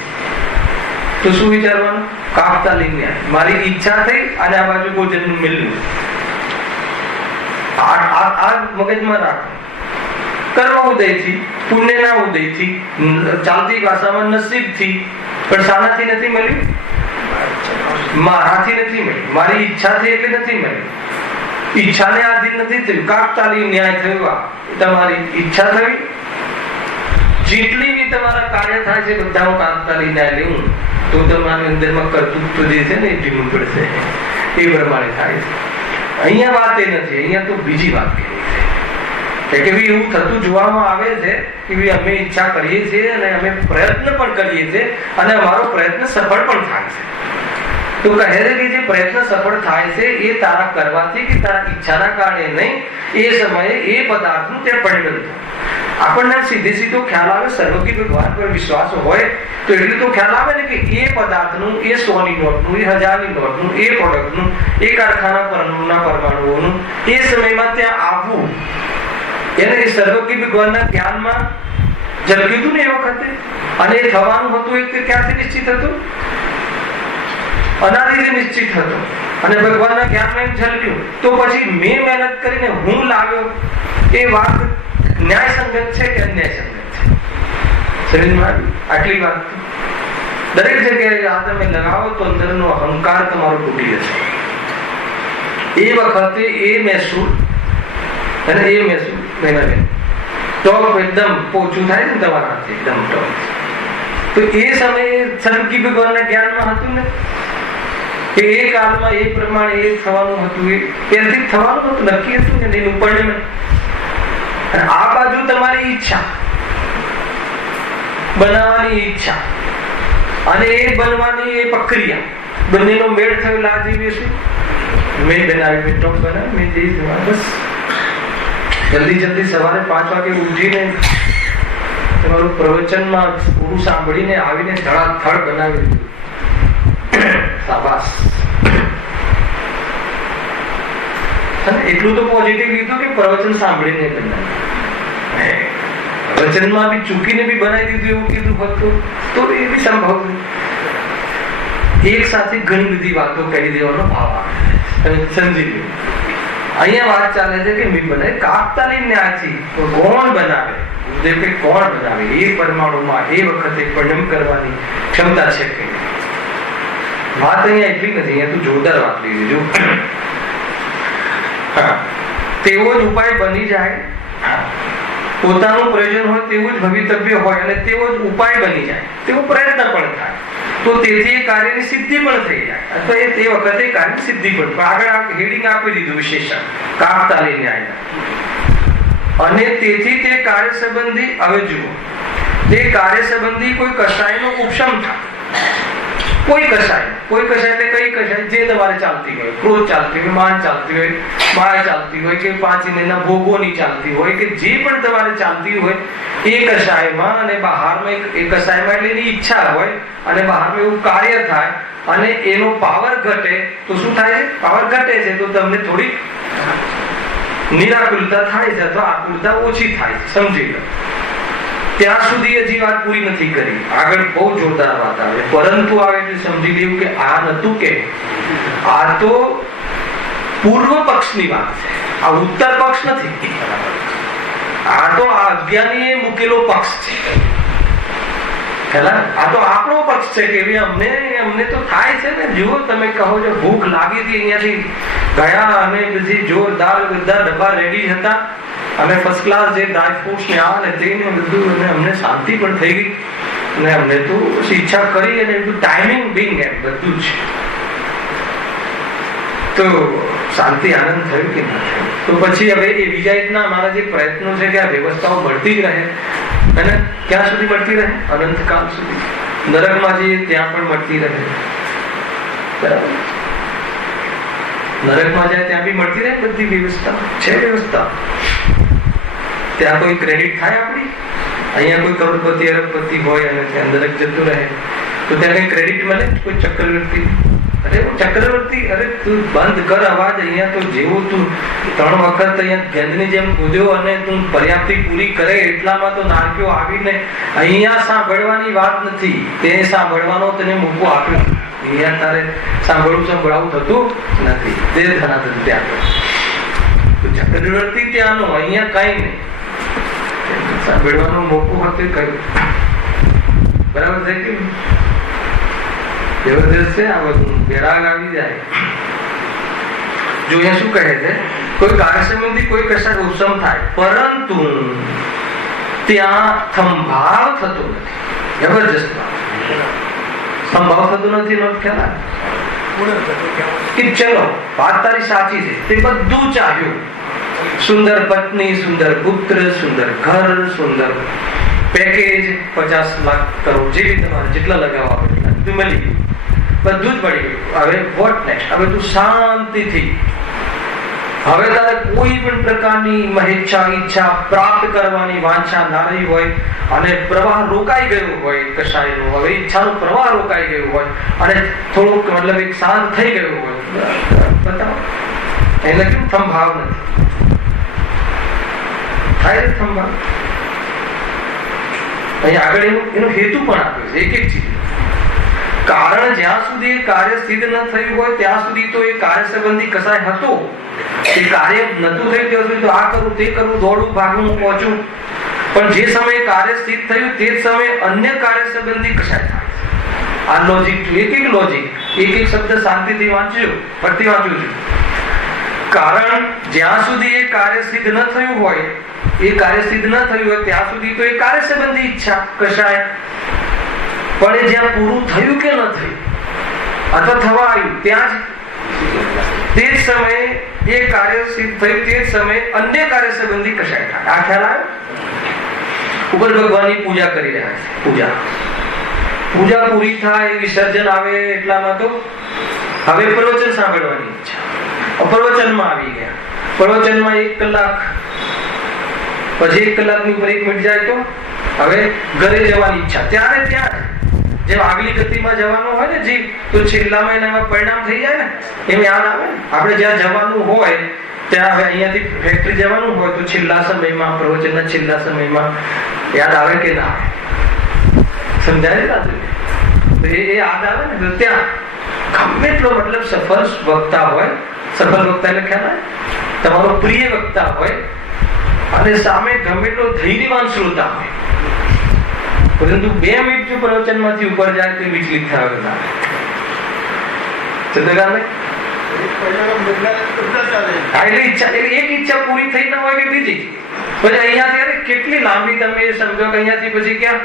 તો શું વિચારવાનું? તાત્કાલિક જ્ઞાન. મારી ઈચ્છા થઈ અને આ બાજુ ભોજન મળ્યું. આ મગજમાં રાખો. કર્મ ઉદયથી પુણ્યના ઉદયથી ચાલતી ભાષામાં નસીબથી પણ શાનાથી નથી મળ્યું? મારાથી નથી મળ્યું. મારી ઈચ્છા થઈ એટલે નથી મળ્યું. ઈચ્છાને આધીન નથી થયું. કાકતાલી ન્યાય થયો. તમારી ઈચ્છા થઈ જેટલી બી તમારા કાર્ય થાય છે બધાનો કાકતાલી ન્યાય લેવું તો તમારી અંદરમાં કર્તૃત્વ જે છે ને એ ઢીલું પડશે. એ પ્રમાણે થાય છે. અહીંયા વાત એ નથી. અહીંયા તો બીજી વાત કે ભાઈ એવું થતું જોવામાં આવે છે કે ભાઈ અમે ઈચ્છા કરીએ છીએ અને અમે પ્રયત્ન પણ કરીએ છીએ અને અમારો પ્રયત્ન સફળ પણ થાય છે. તો કહે છે કે જે પ્રયત્ન સફળ થાય છે એ તારા કરવાથી કે તારા ઈચ્છાના કારણે નહીં, એ સમયે એ પદાર્થનું તે પરિણામ થાય. આપણને સીધો ખ્યાલ આવે સર્વોપરી ભગવાન પર વિશ્વાસ હોય તો એટલું તો ખ્યાલ આવે ને કે એ પદાર્થનું, એ 100ની નોટનું, એ 1000ની નોટનું, એ પ્રોડક્ટનું, એ કારખાના પરમાણુના પરમાણુઓનું એ સમયમાં ત્યાં આવવું એને એ સર્વોપરી ભગવાનના જ્ઞાનમાં ઝલક્યું હતું ને એ વખતે. અને એ થવાનું હતું એ ક્યાંથી નિશ્ચિત હતું? અનાદિથી નિશ્ચિત હતો અને ભગવાનના જ્ઞાનમાં એમ ઝલક્યું. તો પછી મેં મહેનત કરીને હું લાવ્યો એ વાત ન્યાય સંગત છે કે અન્યાય સંગત છે? શરીરમાં આટલી વાત દરેક જગ્યાએ આ તમે લગાવો તો અંદરનો અહંકાર તમારો તૂટી જશે. એ વખતે એ મહેસૂલ અને એ મહેસૂલ ટોપ એકદમ પોચું થાય ને તમારા એકદમ ટોપ. તો એ સમયે સર્વકી ભગવાનના જ્ઞાનમાં હતું ને કે એ કાળમાં એ પ્રમાણે એ થવાનું હતું. એ પહેલથી થવાનું હતું, નક્કી હતું કે એનું પરિણામ. આ બાજુ તમારી ઈચ્છા બનાવવાની ઈચ્છા અને એ બનવાની એ પ્રક્રિયા બંનેનો મેળ થયો. લાજી શું મેં બનાવી, મેં ટોપ બનાવી, મેં જઈ બસ જલ્દી સવારે 5 વાગે ઉઠીને તમારું પ્રવચનમાં પૂરું સાંભળીને આવીને ધડાધડ બનાવી દીધું. શાબાશ. એટલું તો પોઝિટિવ લીધું કે પ્રવચન સાંભળીને બનાવ્યું. પ્રવચનમાં બી ચૂકીને બી બનાવી દીધું એવું કીધું હતું તો એ બી સંભવ નહીં. એક સાથે ઘણી બધી વાતો કહી દેવાનો ભાવ આવે તમે સમજી લો. અહીંયા વાત ચાલે છે કે મેં બનાવે કાકતાલીન ન્યાયથી કોણ બનાવે, કોણ બનાવે એ પરમાણુમાં એ વખતે પરિણામ કરવાની ક્ષમતા છે કે વાત અહીંયા એટલી નથી. અહીંયા તો જોરદાર વાત લીધી જો. તેવો જ ઉપાય બની જાય, પોતાનું પ્રયોજન હોય તેવું જ ભવિતવ્ય હોય અને તેવો જ ઉપાય બની જાય, તેવો પ્રયત્ન પણ થાય તો તેથી એ કાર્યની સિદ્ધિ પણ થઈ જાય. તો એ તે વખતે કાર્યની સિદ્ધિ પણ આગળ હેડિંગ આપી દીધું વિશેષણ કાકતાલી ન્યાય. અને તેથી તે કાર્ય સંબંધી હવે જુઓ તે કાર્ય સંબંધી કોઈ કસાયનો ઉપશમ થાય. કોઈ કસાય એટલે કઈ કસાય જે તમારે ચાલતી હોય, ક્રોધ ચાલતી હોય, માન ચાલતી હોય, માયા ચાલતી હોય કે 5 ઇન્દ્રિયના ભોગોની ચાલતી હોય કે જે પણ તમારે ચાલતી હોય એ કસાયમાં અને બહારમાં એ કસાયમાં એટલે એની ઈચ્છા હોય અને બહારમાં એવું કાર્ય થાય અને એનો પાવર ઘટે તો શું થાય છે? પાવર ઘટે છે તો તમને થોડી નિરાકુલતા થાય છે અથવા આકુલતા ઓછી થાય છે. સમજી લો. ત્યાં સુધી હજી વાત પૂરી નથી કરી. આગળ બહુ જોરદાર વાત આવે પરંતુ આવે એટલે સમજી લેવું કે આ નતું કે આ તો પૂર્વ પક્ષની વાત છે, આ ઉત્તર પક્ષ નથી. આ તો આ અજ્ઞાની મૂકેલો પક્ષ છે. આ તો આપણો પક્ષ છે કે અમને તો થાય છે ને. જુઓ, તમે કહો છો ભૂખ લાગી હતી, અહીંયાથી ગયા અને પછી જોરદાર બધા ડબ્બા રેડી હતા અને ફર્સ્ટ ક્લાસ જે ડ્રાય ફ્રૂટ્સ ને આ ને તે ને બધું, અને અમને શાંતિ પણ થઈ ગઈ અને અમને તો ઈચ્છા કરી અને બધું ટાઈમિંગ બિંગ એમ બધું જ. તો શાંતિ આનંદ થયું કે ના થયું? તો પછી હવે એ બીજા રીતના અમારા જે પ્રયત્નો છે કે આ વ્યવસ્થાઓ મળતી જ રહે, અને ક્યાં સુધી મળતી રહે? અનંતકાળ સુધી. નરકમાં જઈએ ત્યાં પણ મળતી રહે, બરાબર? નરકમાં જાય ત્યાં બી મળતી રહે બધી વ્યવસ્થા છે. વ્યવસ્થા ત્યાં કોઈ ક્રેડિટ થાય આપણી? અહીંયા કોઈ કરોડપતિ અરબપતિ હોય અને ત્યાં નરક જતું રહે તો ત્યાં કઈ ક્રેડિટ મળે? કોઈ ચક્રવર્તી? અરે ચક્રવર્તી, અરે તું બંધ કર અવાજ. અહીંયા તો જેવું તું 3 વખત અહીંયા ગેંદની જેમ કૂદ્યો અને તું પર્યાપ્તિ પૂરી કરે એટલામાં તો નારક્યો આવીને અહીંયા સાંભળવાની વાત નથી, તે સાંભળવાનો તને મૂકો આપ્યો. અહીંયા તારે સંભળાવું થતું નથી. તે ધનાધન ત્યાં તો ચક્રવર્તી ત્યાંનો, અહીંયા કઈ નહીં. સાંભળવાનો મોકો હતો કયું? બરાબર છે કે જબરદસ્ત છે આ બધું. બેરાગ આવી જાય. જો અહીંયા શું કહે છે, કોઈ કાર્ય સંબંધી કોઈ કશાક ઉપસમ થાય પરંતુ ત્યાં સંભાવ થતો નથી. જબરજસ્ત સંભાવ થતો નથી નો ખ્યાલ કે ચલો વાત તારી સાચી છે, તે બધું ચાલ્યું. સુંદર પત્ની, સુંદર પુત્ર, સુંદર ઘર, સુંદર પેકેજ, 50 લાખ કરોડ જે બી તમારે જેટલા લગાવવા બધું મળી ગયું, બધું જ મળી ગયું. હવે વોટ નેક્સ્ટ? હવે તું શાંતિથી, હવે તારે કોઈ પણ પ્રકારની ઈચ્છા પ્રાપ્ત કરવાની વાંછા ના રહી હોય અને પ્રવાહ રોકાઈ ગયો હોય કશાયનો, હવે ઈચ્છાનો પ્રવાહ રોકાઈ ગયો હોય અને થોડુંક મતલબ એક શાંત થઈ ગયું હોય, બતાવો એને કેમ સંભાવ નથી થાય? સંભાવ અહીંયા આગળ એનો હેતુ પણ આપ્યો છે એક ચીજ. કારણ જ્યાં સુધી કાર્ય સિદ્ધ ન થયું હોય ત્યાં સુધી તો એ કાર્ય સંબંધી કસાય હતો. એ કાર્ય નતું થયું ત્યાં સુધી તો આ કરું તે કરું, દોડું ભાગું પહોંચું. પણ જે સમયે કાર્ય સિદ્ધ થયું તે જ સમયે અન્ય કાર્ય સંબંધી કસાય થાય. આ લોજિક, એક લોજિક, એક શબ્દ શાંતિથી વાંચજો, ફરતી વાંચું છું. કારણ જ્યાં સુધી એ કાર્ય સિદ્ધ ન થયું હોય, એ કાર્ય સિદ્ધ ન થયું હોય ત્યાં સુધી તો એ કાર્ય સંબંધી ઈચ્છા કશાય. પણ એ જ્યાં પૂરું થયું કે ન થયું અથવા થવા આવ્યું ત્યાં જ તે જ સમયે એ કાર્ય સિદ્ધ થયું, તે જ સમયે અન્ય કાર્ય સંબંધી કશાય થાય. આ ખ્યાલ આવે? ઉપર ભગવાનની પૂજા કરી રહ્યા છે. પૂજા પૂરી થાય, વિસર્જન આવે એટલામાં તો હવે પ્રવચન સાંભળવાની ઈચ્છા. પ્રવચનમાં આવી ગયા. પ્રવચનમાં 1 કલાક, પછી 1 કલાકની ઉપર 1 મિનિટ જાય તો હવે ઘરે જવાની ઈચ્છા. ત્યારે ત્યાં જેમ આગલી ગતિમાં જવાનું હોય ને જીવ, તો છેલ્લામાં એનામાં પરિણામ થઈ જાય ને, એમ યાદ આવે ને. આપણે જ્યાં જવાનું હોય ત્યાં હવે અહીંયાથી ફેક્ટરી જવાનું હોય તો છેલ્લા સમયમાં, પ્રવચનના છેલ્લા સમયમાં યાદ આવે કે ના આવે? સમજાય ને? તો એ યાદ આવે ને. તો ત્યાં ગમે એટલો મતલબ સફળ વક્તા હોય, સફળ વક્તા એટલે ખ્યાલ આવે, તમારો પ્રિય વક્તા હોય અને સામે ગમે એટલો ધૈર્યવાન શ્રોતા હોય, પરંતુ 2 મિનિટ જો પ્રવચનમાંથી ઉપર જાય તો વિચલિત થવા ના. એક ઈચ્છા પૂરી થઈ ના હોય કે બીજી, પછી અહીંયાથી કેટલી લાંબી તમે સમજો કે અહીંયાથી પછી ક્યાં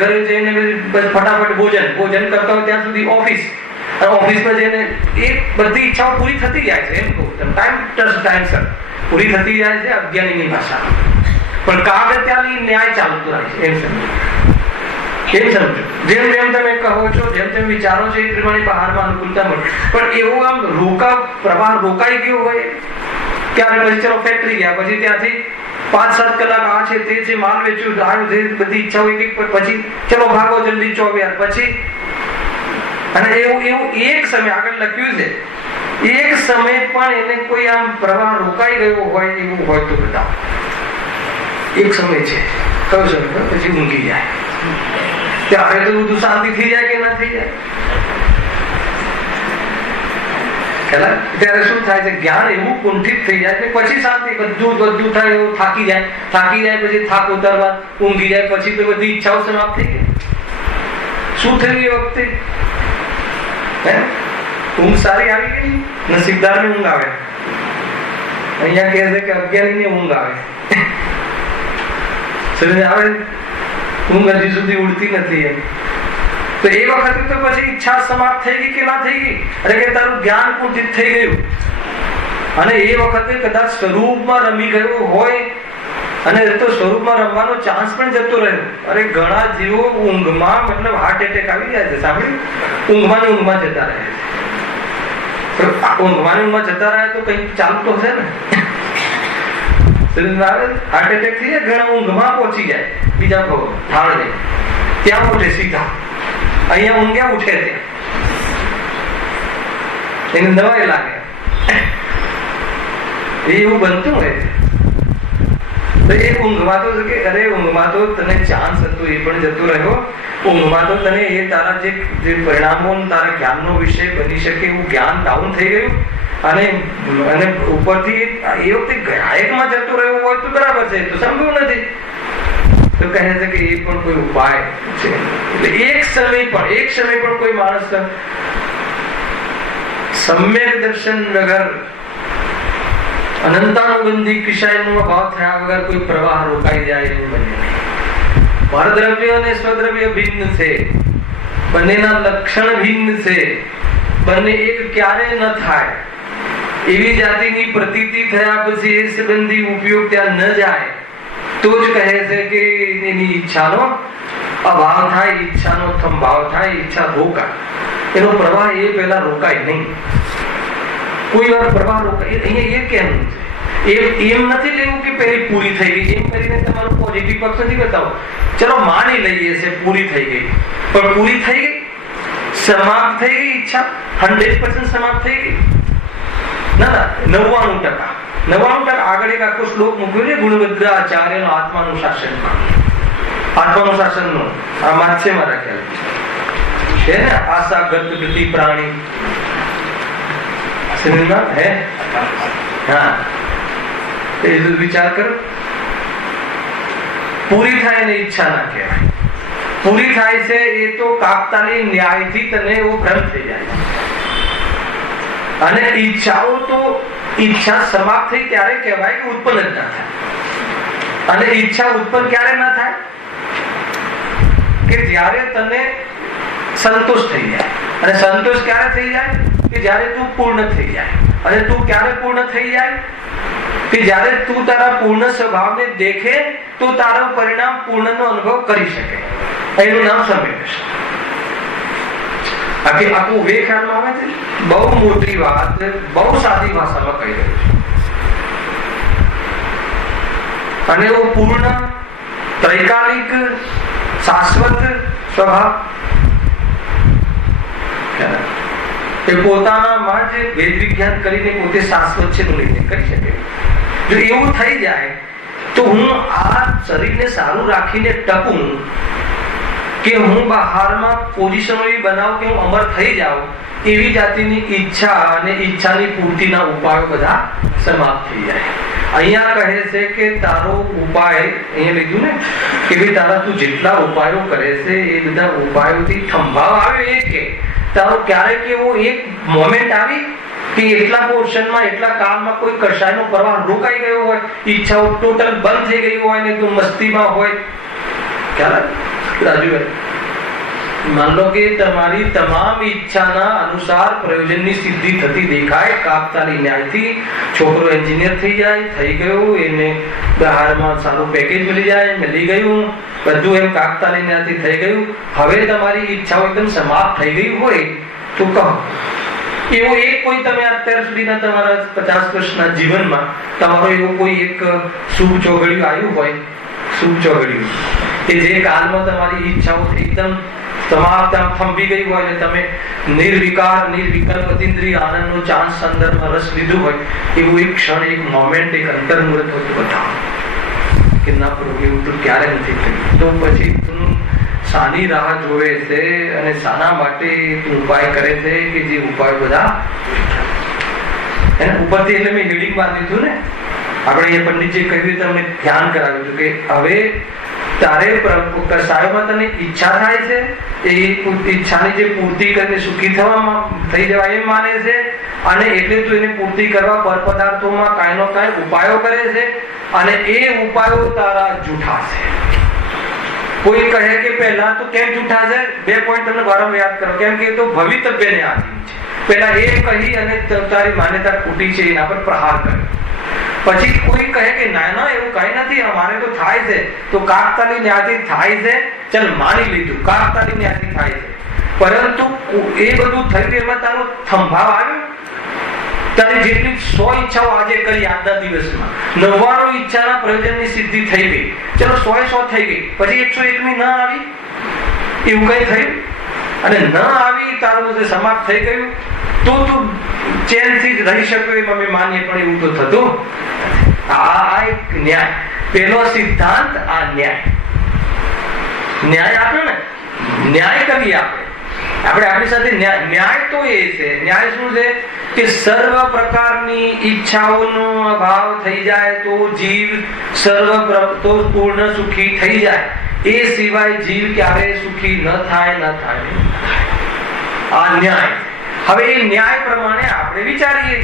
ઘરે જઈને ફટાફટ ભોજન કરતા હોય ત્યાં સુધી ઓફિસમાં જઈને એ બધી ઈચ્છાઓ પૂરી થતી જાય છે. એમ કહું ટાઈમસર પૂરી થતી જાય છે અજ્ઞાનીની ભાષા. પણ કાગળ ત્યાંની ન્યાય ચાલતો રહે છે. એમ સમજો. જેમ તમે કહો છો, જેમ તમે વિચારો છો એ પ્રમાણે બહારમાં અનુકૂળતા મળે. પણ એવું આમ પ્રવાહ રોકાઈ ગયો હોય ત્યારે પછી ચલો ફેક્ટરી ગયા, પછી ત્યાંથી 5-7 કલાક આ છે તે છે, માલ વેચ્યું, બધી ઈચ્છાઓ પછી ચલો ભાગો જલ્દી 24 પછી. અને એવું એક સમય આગળ લખ્યું છે, એક સમય પણ એને કોઈ આમ પ્રવાહ રોકાઈ ગયો હોય એવું હોય તો બતાવો. એક સમય છે કયો સમય? પછી ઊંઘી જાય. ત્યારે તો બધું શાંતિ થઈ જાય કે ના થઈ જાય? ત્યારે શું થાય છે? જ્ઞાન એવું કુંઠિત થઈ જાય કે પછી શાંતિ, બધું થાય એવું થાકી જાય પછી થાક ઉતારવા ઊંઘી જાય, પછી તો બધી ઈચ્છાઓ સમાપ્ત થઈ ગઈ. શું થયું એ વખતે? ઊંઘ સારી આવી ગઈ? નસીબદાર ની ઊંઘ આવે. અહીંયા કહે છે કે અજ્ઞાની ની ઊંઘ આવે. આવે ઊંઘ હજી સુધી ઉડતી નથી એમ. તો એ વખતે તો પછી ઈચ્છા સમાપ્ત થઈ ગઈ કે ના થઈ ગઈ? એટલે કે તારું જ્ઞાન કુંઠિત થઈ ગયું અને એ વખતે કદાચ સ્વરૂપમાં રમી ગયું હોય અને તો સ્વરૂપમાં રમવાનો ચાન્સ પણ જતો રહ્યો. અરે ઘણા જીવો ઊંઘમાં મતલબ હાર્ટ એટેક આવી જાય છે. સાંભળ્યું? ઊંઘમાં જતા રહે છે. ઊંઘમાં જતા રહે તો કઈ ચાલુ તો છે ને. હાર્ટ એટેક થઈ જાય, ઘણા ઊંઘમાં પહોંચી જાય બીજા ઠાળ દે ત્યાં ઉઠે સીધા. અહીંયા ઊંઘ્યા ઉઠે ત્યાં એને દવાઈ લાગે. એવું બનતું હોય તો એ ઊંઘમાં તો કે અરે ઊંઘમાં તો તને ચાન્સ હતો એ પણ જતો રહ્યો. ઊંઘમાં તો તને એ તારા જે પરિણામો તારા જ્ઞાનનો વિષય બની શકે એવું જ્ઞાન ડાઉન થઈ ગયું અને ઉપરથી એ વખતે ગાયકમાં જતો રહ્યો હોય તો બરાબર છે, તો સંભવ નથી. તો કહે છે કે એ પણ કોઈ ઉપાય છે. એટલે એક સમય પણ કોઈ માણસ સમ્યક દર્શન વગર અનંતાનુબંધી કિશાયનો ભાવ થયા વગર કોઈ પ્રવાહ રોકાઈ જાય એવું બને નહીં. પરદ્રવ્ય અને સ્વદ્રવ્ય ભિન્ન છે, બંનેના લક્ષણ ભિન્ન છે, બંને એક ક્યારે ન થાય એવી જાતિની પ્રતીતિ થયા પછી એ સંબંધી ઉપયોગ ત્યાં ન જાય તો જ કહે છે કે એની ઈચ્છાનો અભાવ થાય, ઈચ્છાનો થંભાવ થાય, ઈચ્છા રોકાય. એનો પ્રવાહ એ પહેલા રોકાય નહીં. કોઈ વાર પ્રવાહ રોકાય અહીંયા એ કેમ છે? એમ નથી લેવું કે પહેલી પૂરી થઈ ગઈ એમ કરીને તમારો પોઝિટિવ પક્ષ નથી બતાવો. ચલો માની લઈએ છે પૂરી થઈ ગઈ, પણ પૂરી થઈ ગઈ, સમાપ્ત થઈ ગઈ ઈચ્છા 100% સમાપ્ત થઈ ગઈ? ના, 99% આગળ એક આખો શ્લોક મૂક્યો છે ગુણવદ્ર આચાર્યનો આત્માનું શાસન. આત્માનું શાસન નો આ માથેમાં રાખેલું છે ને. આશા ગત પ્રતિ પ્રાણી હે. હા, વિચાર કરો. પૂરી થાય ને ઈચ્છા ના કહેવાય. પૂરી થાય છે એ તો કાકતાલી ન્યાયથી તને એવો ભ્રમ થઈ જાય. અને ઈચ્છાઓ તો ઈચ્છા સમાપ્ત થઈ ત્યારે કહેવાય કે ઉત્પન્ન જ ના થાય. અને ઈચ્છા ઉત્પન્ન ક્યારે ના થાય? કે જ્યારે તને સંતોષ થઈ જાય. અને સંતોષ ક્યારે થઈ જાય? કે જ્યારે તું પૂર્ણ થઈ જાય. અને તું ક્યારે પૂર્ણ થઈ જાય? કે જ્યારે તું તારા પૂર્ણ સ્વભાવને દેખે તો તારું પરિણામ પૂર્ણનો અનુભવ કરી શકે. એનું નામ સમ્યક. આખું વે ખ્યાલમાં આવે છે. બહુ મોટી વાત બહુ સાદી ભાષામાં કહી રહ્યું છે. અને એવો પૂર્ણ ત્રૈકાલિક શાશ્વત સ્વભાવ એ પોતાનામાં જ વેદ વિજ્ઞાન કરીને પોતે શાશ્વત છે લઈને કરી શકે. જો એવું થઈ જાય તો હું આ શરીરને સારું રાખીને ટકું કે હું બહારમાં પોઝિશનો એવી બનાવું કે હું અમર થઈ જાઉં, એવી જાતિની ઈચ્છા અને ઈચ્છાની પૂર્તિના ઉપાયો બધા સમાપ્ત થઈ જાય. અહીંયા કહે છે કે તારો ઉપાય અહીંયા લીધું ને કે ભાઈ તારા તું જેટલા ઉપાયો કરે છે એ બધા ઉપાયોથી થંભાવ આવે. એ કે તારો ક્યારેક એવો એક મોમેન્ટ આવી કે એટલા પોર્શનમાં એટલા કાળમાં કોઈ કશાયનો પ્રવાહ રોકાઈ ગયો હોય, ઈચ્છાઓ ટોટલ બંધ થઈ ગઈ હોય ને તું મસ્તીમાં હોય. ખ્યાલ રાજુભાઈ, માન લો કે તમારી તમામ ઈચ્છાના અનુસાર પ્રયોજનની સિદ્ધિ થતી દેખાય કાપતાલી ન્યાયથી. છોકરો એન્જિનિયર થઈ જાય, થઈ ગયો, એને બહારમાં સારું પેકેજ મળી જાય, મળી ગયું, બધું એમ કાપતાલી ન્યાયથી થઈ ગયું. હવે તમારી ઈચ્છાઓ એકદમ સમાપ્ત થઈ ગઈ હોય તો કહો એવો એક કોઈ તમે અત્યાર સુધીના તમારા 50 વર્ષના જીવનમાં તમારો એવો કોઈ એક શુભ ચોઘડિયું આવ્યું હોય, શુભ ચોઘડિયું કે જે કાલમાં તમારી ઈચ્છાઓ એકદમ સમાપ્ત થંભી ગઈ હોય ને તમે નિર્વિકાર નિર્વિકલ્પ અતિન્દ્રિય આનંદનો ચાન્સ સંદર્ભમાં રસ લીધું હોય, એવું એક ક્ષણ, એક મોમેન્ટ, એક અંતર મુહૂર્ત હોય તો બતાવો કે ના પ્રભુ એવું તો ક્યારે નથી થયું. તો પછી શાની રાહ જોવે છે અને શાના માટે ઉપાય કરે છે કે જે ઉપાય બધા એના ઉપરથી. એટલે મેં હેડિંગ મારી દીધું ને, આપણે અહીંયા પંડિતજી કહ્યું તમને ધ્યાન કરાવ્યું હતું કે હવે તારે કસાયોમાં તને ઈચ્છા થાય છે, એ ઈચ્છાની જે પૂર્તિ કરીને સુખી થઈ જવાય એમ માને છે, અને એટલે તું એને પૂર્તિ કરવા પર પદાર્થોમાં કાંઈ નો કાંઈ ઉપાયો કરે છે, અને એ ઉપાયો તારા જૂઠા છે. કોઈ કહે કે પહેલા તો કેમ જૂઠા છે, 2 પોઈન્ટ તમને વારંવાર યાદ કરો, કેમ કે તો ભવિતવ્યને આધીન છે. પહેલા એ કહી અને તારી માન્યતા ખોટી છે એના પર પ્રહાર કર્યો. પછી કોઈ કહે કે ના ના એવું કઈ નથી, અમારે તો થાય છે, તો કાકતાલી ન્યાયથી થાય છે, ચલ માની લીધું કાકતાલી ન્યાયથી થાય છે, પરંતુ એ બધું થયું એમાં તારો થંભાવ આવ્યો. તારી જેટલી 100 ઈચ્છાઓ આજે કરી આજના દિવસમાં 99 ઈચ્છાના પ્રયોજનની સિદ્ધિ થઈ ગઈ, ચલો 100 થઈ ગઈ, પછી 101મી ના આવી, એવું કઈ થયું? અને ન આવી તારું સમાપ્ત થઈ ગયું તો તું ચેનથી રહી શક્યો એમ અમે માનીએ, પણ એવું તો થતું. આ એક ન્યાય, પેલો સિદ્ધાંત આ ન્યાય આપ્યો ને, ન્યાય કરીએ આપણે આપણી સાથે ન્યાય તો એ છે. ન્યાય શું છે કે સર્વ પ્રકારની ઈચ્છાઓનો અભાવ થઈ જાય તો જીવ તો પૂર્ણ સુખી થઈ જાય, એ સિવાય જીવ ક્યારે સુખી ન થાય. આ ન્યાય. હવે એ ન્યાય પ્રમાણે આપણે વિચારીએ.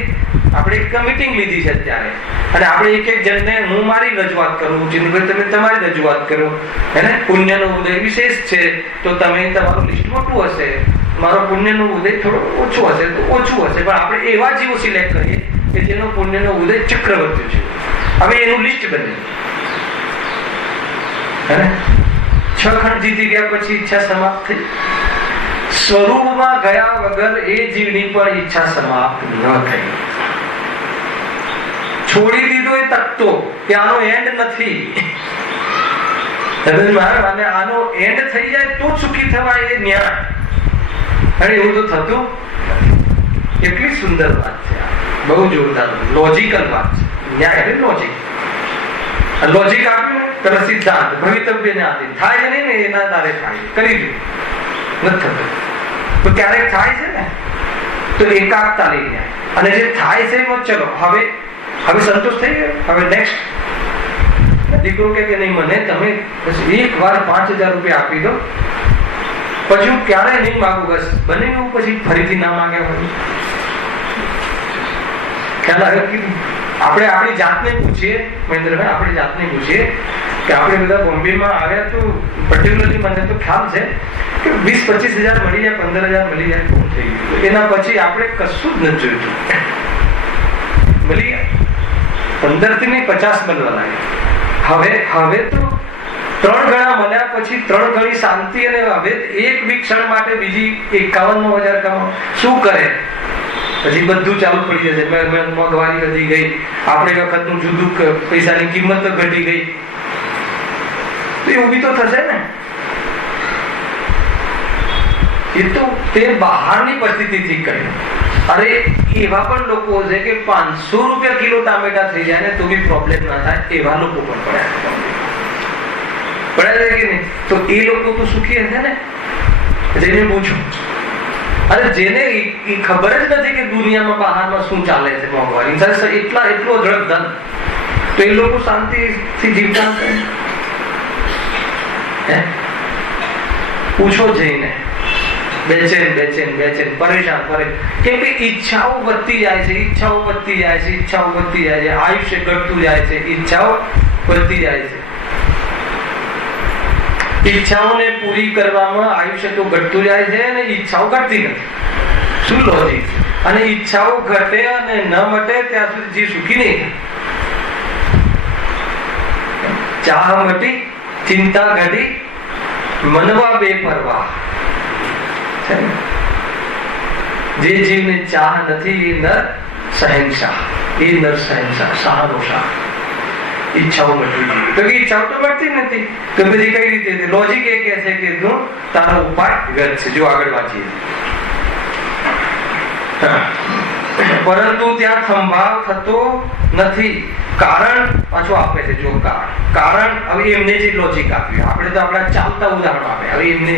આપણે એક મીટિંગ લીધી છે અત્યારે, અને આપણે એક જણને, હું મારી રજૂઆત કરું, ચિંતભાઈ તમે તમારી રજૂઆત કરો, હે ને, પુણ્યનો ઉદય વિશેષ છે તો તમે તમારું લિસ્ટ મોટું હશે, મારો પુણ્યનો ઉદય થોડો ઓછો હશે તો ઓછું હશે, પણ આપણે એવા જીવો સિલેક્ટ કરીએ કે જેનો પુણ્યનો ઉદય ચક્રવર્તી છે. હવે એનું લિસ્ટ બને, હે ને, 6 ખંડ જીતી ગયા પછી ઈચ્છા સમાપ્ત થઈ. સ્વરૂપમાં ગયા વગર એ જીવની પણ ઈચ્છા સમાપ્ત ન થઈ. છોડી દીધો એ તકતો કે આનો એન્ડ નથી, અને આનો એન્ડ થઈ જાય તો સુખી થવાય, એ ન્યાય. અને એવું તો થતું. કેટલી સુંદર વાત છે, બહુ જોરદાર લોજિકલ વાત છે. ન્યાય એટલે લોજિક. લોજિક આપ્યું ને તરત સિદ્ધાંત ભવિતવ્યને આધીન થાય નહીં ને, એના તારે થાય કરી દો, નથી થતું. તો ક્યારેક થાય છે ને તો એકાગ્રતા લઈ જાય, અને જે થાય છે એમાં ચલો હવે સંતોષ થઈ ગયો. હવે નેક્સ્ટ દીકરો કે નહીં, મને તમે એક વાર 5000 રૂપિયા આપી દો, પછી હું ક્યારે નહીં માગું, બસ બને એવું, પછી ફરીથી ના માંગ્યા હોય. ખ્યાલ આવ્યો કે આપણે આપણી જાતને પૂછીએ, મહેન્દ્રભાઈ, આપણી જાતને પૂછીએ કે આપણે બધા બોમ્બેમાં આવ્યા તો પર્ટિક્યુલરલી મને તો ખ્યાલ છે કે 20-25 હજાર મળી જાય, 15,000 મળી જાય, થઈ ગયું. એના પછી આપણે કશું જ નથી જોયું. મળી ગયા 15 થી નહીં 50 બનવા લાગે. હવે તો 3 ગણા મળ્યા પછી 3 ગણી શાંતિ, અને હવે એક બી ક્ષણ માટે બીજી 51,000 કમાવો. શું કરે? પછી બધું ચાલુ પડી જશે. મોંઘવારી વધી ગઈ, આપણે વખતનું જુદું, પૈસાની કિંમત ઘટી ગઈ, તો એ ઊભી તો થશે ને. એ તો તે બહારની પરિસ્થિતિથી કહ્યું. અરે એવા પણ લોકો છે કે 500 રૂપિયા કિલો ટામેટા થઈ જાય ને તો બી પ્રોબ્લેમ ના થાય, એવા લોકો પણ પડ્યા છે કે નહીં? તો એ લોકો તો સુખી હશે ને. જેને પૂછો, અરે જેને ખબર જ નથી કે દુનિયામાં બહારમાં શું ચાલે છે, મોંઘવારી, એટલો અઢળક ધન, તો એ લોકો શાંતિથી જીવતા હશે. પૂછો જઈને, બેચેન પરેશાન કરે, કેમ કે ઈચ્છાઓ વધતી જાય છે, આયુષ્ય ઘટતું જાય છે, ઈચ્છાઓ વધતી જાય છે. ઈચ્છાઓને પૂરી કરવામાં આયુષ્ય તો ઘટતું જાય છે અને ઈચ્છાઓ ઘટતી નથી. શું લોજિક? અને ઈચ્છાઓ ઘટે અને ન મટે ત્યાં સુધી જીવ સુખી નહીં. ચાહ મટી, ચિંતા ઘટી, મનવા બેપરવાહ. જે જીવને ચાહ નથી એ નર શહેનશાહ, શાહનો શાહ. ઈચ્છાઓ મળતી નથી, તો ઈચ્છાઓ તો મળતી નથી, તો બધી કઈ રીતે? લોજિક એ કહે છે કે તું તારો ઉપાય વ્યર્થ છે. જો આગળ વાંચીએ, પરંતુ ત્યાં સંભાવ થતો નથી. કારણ પાછું આપે છે. જો કારણ હવે એમને જે લોજિક આપ્યું, આપણે તો આપણા ચાલતા ઉદાહરણ આપે, હવે એમને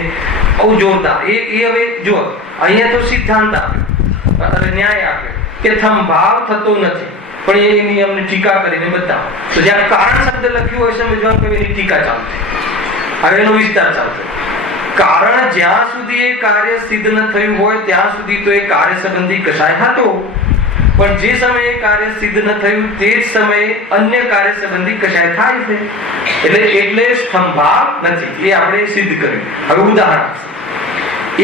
બહુ જોરદાર. એ હવે જો અહીંયા તો સિદ્ધાંત આપ્યો, ન્યાય આપ્યો કે સંભાવ થતો નથી, પણ એ નિયમને ટીકા કરીને બતાવો. તો જ્યાં કારણ શબ્દ લખ્યું હોય સમજવાનું કે એની ટીકા ચાલશે. હવે એનો વિસ્તાર ચાલશે. કારણ જ્યાં સુધી એ કાર્ય સિદ્ધ ન થયું હોય ત્યાં સુધી તો એ કાર્ય સંબંધી કશાય હતો, પણ જે સમયે કાર્ય સિદ્ધ ન થયું તે જ સમયે અન્ય કાર્ય સંબંધી કશાય થાય છે. એટલે સ્તંભાવ નથી, એ આપણે સિદ્ધ કર્યું. હવે ઉદાહરણ,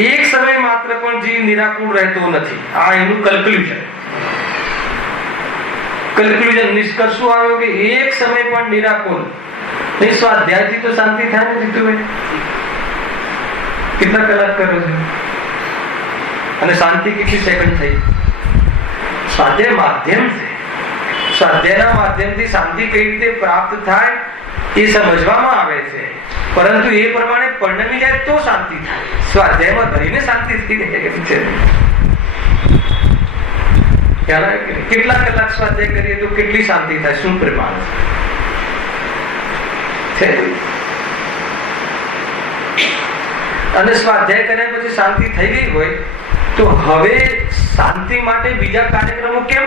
એક સમય માત્ર પણ જીવ નિરાકુળ રહેતો નથી. આ એનું કન્ક્લુઝન. નિષ્કર્ષ શું આવ્યો કે એક સમય પણ નિરાકુળ નહીં. સ્વાધ્યાયથી તો શાંતિ થાય ને જીતુભાઈ? કેટલા કલાક કર્યો છે અને શાંતિ કેટલી સેકન્ડ થઈ? સ્વાધ્યાય માધ્યમ છે. સ્વાધ્યાયના માધ્યમથી શાંતિ કઈ રીતે પ્રાપ્ત થાય એ સમજવામાં આવે છે, પરંતુ એ પ્રમાણે પરિણમી જાય તો શાંતિ થાય. સ્વાધ્યાયમાં રહીને શાંતિ થઈ જાય એમ છે. કેટલા કલાક સ્વાધ્યાય કરીએ તો કેટલી શાંતિ થાય? શું પ્રમાણ છે? અને સ્વાધ્યાય કર્યા પછી શાંતિ થઈ ગઈ હોય તો હવે શાંતિ માટે બીજા કાર્યક્રમો કેમ?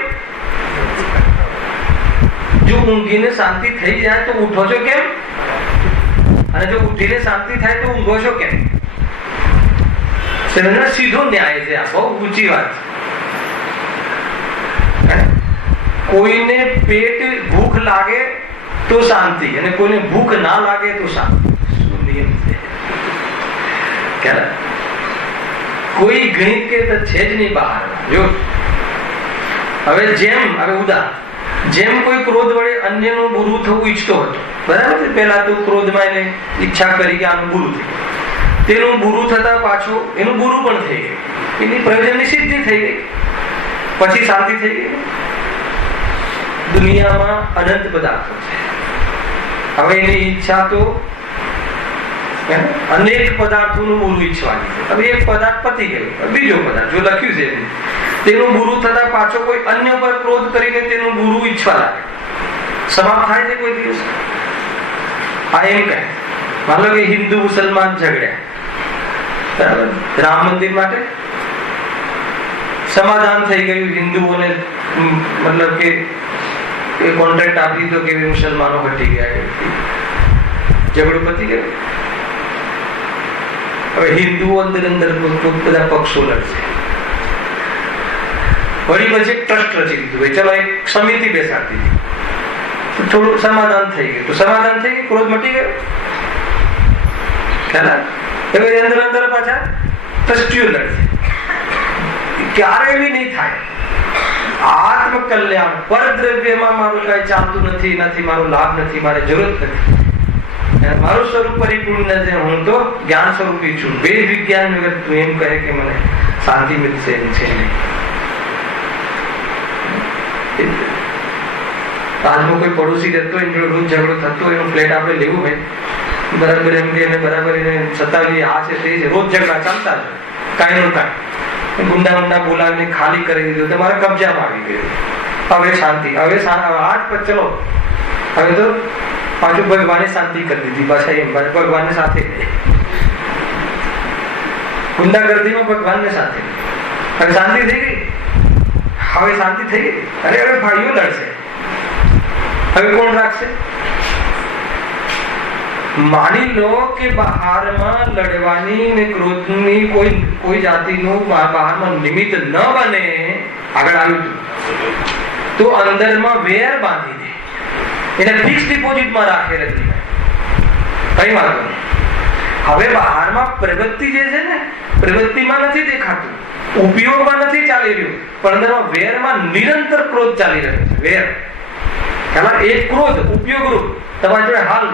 જો ઊંઘીને શાંતિ થઈ જાય તો ઉઠો છો કેમ? અને જો ઉઠીને શાંતિ થાય તો ઊંઘો છો કેમ? સીધો ન્યાય છે. આ બહુ ઊંચી વાત છે. કોઈને પેટ ભૂખ લાગે તો શાંતિ, અને કોઈને ભૂખ ના લાગે તો શાંતિ. શું નિયમ છે? કોઈ ગણિત કે છે જ નહીં બહાર. જો હવે જેમ કોઈ ક્રોધ વડે અન્યનું બુરું થવું ઈચ્છતો હતો, બરાબર છે? પહેલા તો ક્રોધમાં એને ઈચ્છા કરી કે આનું બુરું થયું, તેનું બુરું થતા પાછું એનું બુરું પણ થઈ ગયું, એની પ્રયોજનની સિદ્ધિ થઈ ગઈ, પછી શાંતિ થઈ ગઈ. દુનિયામાં અનંત પદાર્થો છે. હવે એની ઈચ્છા તો અનેક પદાર્થોનું બુરું ઈચ્છવાની છે. હવે એક પદાર્થ પતી ગયો, બીજો પદાર્થ જો લખ્યું છે તેનું બુરું થતા પાછો કોઈ અન્ય પર ક્રોધ કરીને તેનું બુરું ઈચ્છવા લાગે. સમાપ્ત થાય છે કોઈ દિવસ? આ એમ કહે, માનો કે હિન્દુ મુસલમાન ઝઘડ્યા, બરાબર, રામ મંદિર માટે સમાધાન થઈ ગયું. હિન્દુઓને મતલબ કે કોન્ટ્રાક્ટ આપી દીધો કે મુસલમાનો હટી ગયા, ઝઘડો પતી ગયો. હવે હિન્દુઓ અંદર બધા પક્ષો લડશે. વળી પછી ટ્રસ્ટ રચી દીધું, ભાઈ ચલો એક સમિતિ બેસાડી દીધી, થોડું સમાધાન થઈ ગયું. તો સમાધાન થઈ ગયું, ક્રોધ મટી ગયો. હવે અંદર પાછા ટ્રસ્ટીઓ લડશે. ક્યારે એવી નહીં થાય. આત્મકલ્યાણ, પરદ્રવ્યમાં મારું કઈ ચાલતું નથી, મારો લાભ નથી, મારે જરૂરત નથી. મારું સ્વરૂપ પરિપૂર્ણ છે. હું તો જ્ઞાન સ્વરૂપી છું. વેદ વિજ્ઞાન વગર તું એમ કહે કે મને શાંતિ મળશે એમ છે નહીં. આજમાં કોઈ પડોશી રહેતો એનો રોજ ઝઘડો થતો, એનો ફ્લેટ આપણે લેવું હોય, બરાબર એમ કે બરાબર એને સતાવી, આ છે તે છે, રોજ ઝઘડા ચાલતા છે. કાંઈ નું કાંઈ ગુંડા બોલાવીને ખાલી કરી દીધું, તમારા કબજામાં આવી ગયું. હવે શાંતિ. હવે 8 પર ચલો, હવે તો પાછું ભગવાને શાંતિ કરી દીધી. પાછા એમ ભગવાનને સાથે ગુંડાગર્દીમાં ભગવાનને સાથે. હવે શાંતિ થઈ ગઈ. હવે શાંતિ થઈ ગઈ. અરે હવે ભાઈઓ લડશે. હવે કોણ રાખશે? માની લો કે બહારમાં લડવાની ને ક્રોધની કોઈ જાતિનું બહારમાં નિમિત્ત ન બને, આગળ આવ્યું તો અંદરમાં વેર બાંધી દે, એને ફિક્સ ડિપોઝિટમાં રાખે નથી, કઈ વાંધો નહીં. હવે બહારમાં પ્રવૃત્તિ જે છે ને, પ્રવૃત્તિમાં નથી દેખાતું, ઉપયોગમાં નથી ચાલી રહ્યું, પણ અંદરમાં વેરમાં નિરંતર ક્રોધ ચાલી રહ્યો છે. વેર એક ક્રોધ ઉપયોગ રૂપ તમારી જોડે હાલ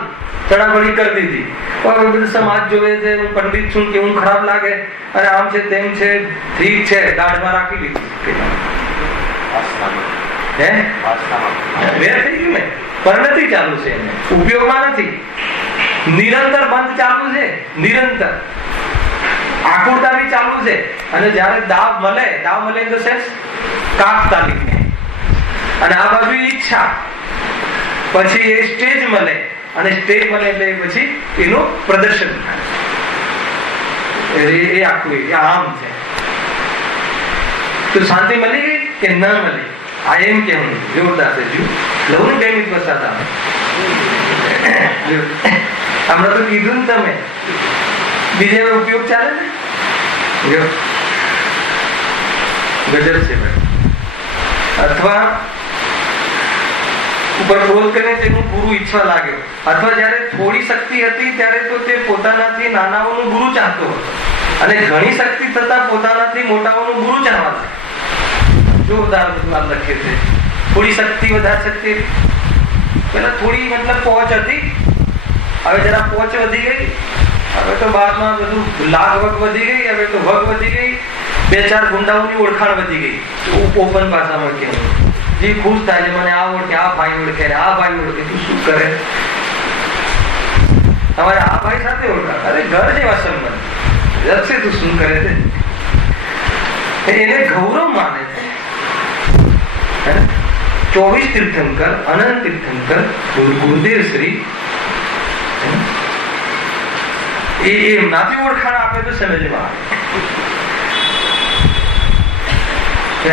ચડાવડી કરી દીધી. બધું સમાજ જોવે છે, હું પંડિત છું કે હું ખરાબ લાગે, અને આમ છે તેમ છે, ઠીક છે, દાઢમાં રાખી લીધું. વેર થઈ ગયું ને, પણ નથી ચાલુ છે, ઉપયોગમાં નથી, નિરંતર બંધ ચાલુ છે, નિરંતર આકુરતા બી ચાલુ છે. અને જયારે દાવ મળે ઇન ધ સેન્સ કાપ તાલીમ, અને આ બાજુ ઈચ્છા, પછી એ સ્ટેજ મળે, અને સ્ટેજ મળે એટલે પછી એનું પ્રદર્શન થાય. એ આખું આમ છે. તો શાંતિ મળી ગઈ કે ન મળી? આ એમ કેમ જોરદાર છે. લઉં ને 2 મિનિટ બસ. હમણાં તો કીધું ને તમે, બીજે ઉપયોગ ચાલે ને. ગજબ છે ભાઈ. અથવા ઉપર ક્રોધ કરીને તેનું ગુરુ ઈચ્છવા લાગ્યો, અથવા જયારે થોડી શક્તિ હતી ત્યારે તો તે પોતાનાથી નાનાઓનું ગુરુ ચાહતો હતો, અને ઘણી શક્તિ થતા પોતાનાથી મોટાઓનું ગુરુ ચાહવા લાગ્યો. જોરદાર બધું લખે છે. થોડી શક્તિ, વધારે શક્તિ. પેલા થોડી મતલબ પહોંચ હતી, હવે જરા પહોંચ વધી ગઈ, હવે તો બાદમાં બધું લાખ વગ વધી ગઈ, હવે તો વગ વધી ગઈ, 2-4 ગુંડાઓની ઓળખાણ વધી ગઈ. ઓપન ભાષામાં કહેવું, જે ખુશ થાય છે, મને આ ઓળખે, આ ભાઈ ઓળખે, આ ભાઈ ઓળખે. તું શું કરે? તમારે આ ભાઈ સાથે ઓળખાણ? અરે ઘર જેવા સંબંધ જશે, તું શું કરે છે? એને ગૌરવ માને છે. 24 તીર્થંકર, અનંત તીર્થંકર, ગુરુદેવ શ્રી એમનાથી ઓળખાણ આપે તો સમજમાં આવે.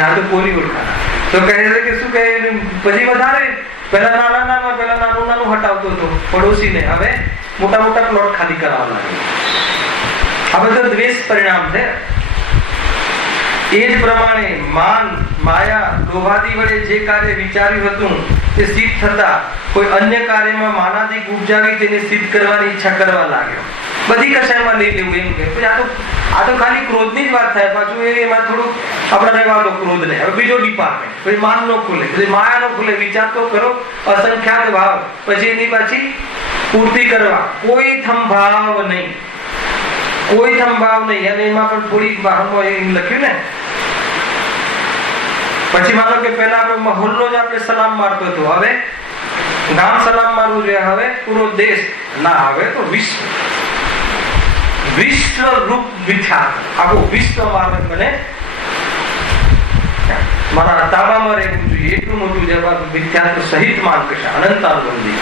આ તો કોની ઓળખાણ? તો કહે છે કે શું કહે, પછી વધારે પેલા નાનું હટાવતો હતો પડોશીને, હવે મોટા પ્લોટ ખાલી કરાવવા લાગ્યો. આ બધું દ્વેષ પરિણામ છે. એ જ પ્રમાણે માન, માયા, લોભાદી વડે જે કાર્ય વિચાર્યું હતું તે સિદ્ધ થતા કોઈ અન્ય કાર્યમાં માનાદિક ઉપજાવી તેને સિદ્ધ કરવાની ઈચ્છા કરવા લાગ્યો. બધી કશાયમાં લઈ લેવું એમ કે આ તો ખાલી ક્રોધની જ વાત થાય. પાછું એમાં થોડું આપણે રહેવા દો ક્રોધ ને. હવે બીજો ડિપાર્ટમેન્ટ, પછી માન નો ખુલે, પછી માયા નો ખુલે. વિચાર તો કરો, અસંખ્યાત ભાવ, પછી એની પાછી પૂર્તિ કરવા કોઈ થંભાવ નહીં, કોઈ થંભાવ નહીં. અને એમાં પણ થોડીક વાહમાં એમ લખ્યું ને, પછી માનો કે પેલા આપણો મહોલ્લો જ આપણે સલામ મારતો હતો, હવે ગામ સલામ મારવું જોઈએ, હવે પૂરો દેશ ના, હવે તો વિશ્વ રૂપ વિખ્યાત, આખું વિશ્વ માર્ગ મને મારા તાબામાં રહેવું જોઈએ, એટલું મોટું જવાબ વિખ્યાત સહિત માન કશા અનંતાનુબંધી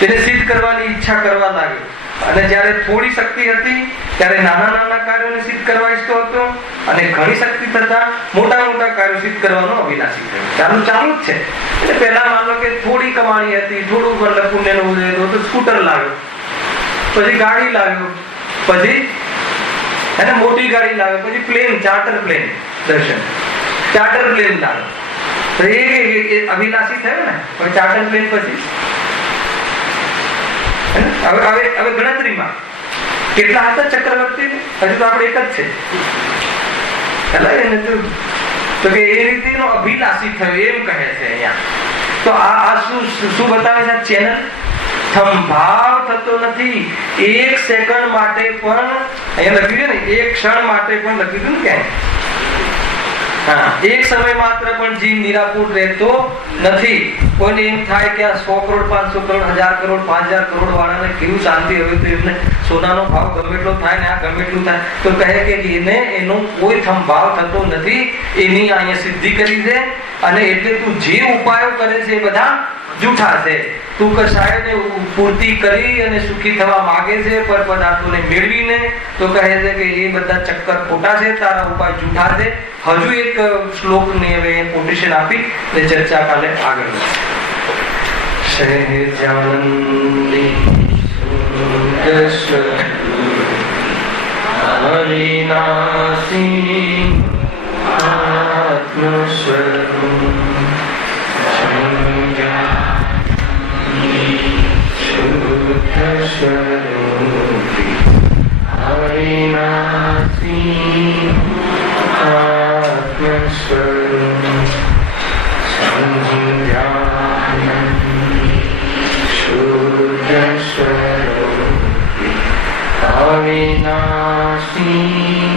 તેને સિદ્ધ કરવાની ઈચ્છા કરવા લાગ્યો. અને જ્યારે થોડી શક્તિ હતી ત્યારે નાના કાર્યોને સિદ્ધ કરવા ઈચ્છતો હતો, અને ઘણી શક્તિ થતા મોટા કાર્યો સિદ્ધ કરવાનો અભિલાષી થયો. ચાલુ જ છે. એટલે પહેલા માનો કે થોડી કમાણી હતી, થોડું પુણ્યનું ઉદય તો સ્કૂટર લાવ્યો, પછી ગાડી લાવ્યો, પછી એને મોટી ગાડી લાવ્યો, પછી પ્લેન, ચાર્ટર પ્લેન, દર્શન ચાર્ટર પ્લેન લાવ્યો. તો એ અભિલાષી થયો ને. હવે ચાર્ટર પ્લેન પછી હવે ગણતરીમાં કેટલા હતા ચક્રવર્તી? હજુ તો આપણે એક જ છે. તો કે એ રીતેનો અભિલાષી થયો એમ કહે છે અહીંયા. તો આ શું બતાવે છે? ચેનલ સંભાવ થતો નથી. એક સેકન્ડ માટે પણ અહીંયા લખ્યું છે ને, એક ક્ષણ માટે પણ લખ્યું ને ક્યાંય, એક સમય માત્ર પણ જીવ નિરાપુર રહેતો નથી. કોઈને એમ થાય કે આ 100 કરોડ 500 કરોડ 1000 કરોડ 5000 કરોડ વાળાને કેવું શાંતિ, હવે તો એમને સોનાનો ભાવ ગમે એટલો થાય ને આ ગમે એટલું થાય, તો કહે કે એને એનો કોઈ સંભાવ થતો નથી. એની અહીંયા સિદ્ધિ કરી છે, અને એટલે તું જે ઉપાયો કરે છે એ બધા જૂઠા છે. તું કશાયને પૂર્તિ કરી અને સુખી થવા માંગે છે, પર પદાર્થોને મેળવીને, તો કહે છે કે એ બધા ચક્કર ખોટા છે, તારા ઉપાય જૂઠા છે. હજુ એક શ્લોકની હવે કોટેશન આપી ને ચર્ચા કાલે આગળ અવિનાશી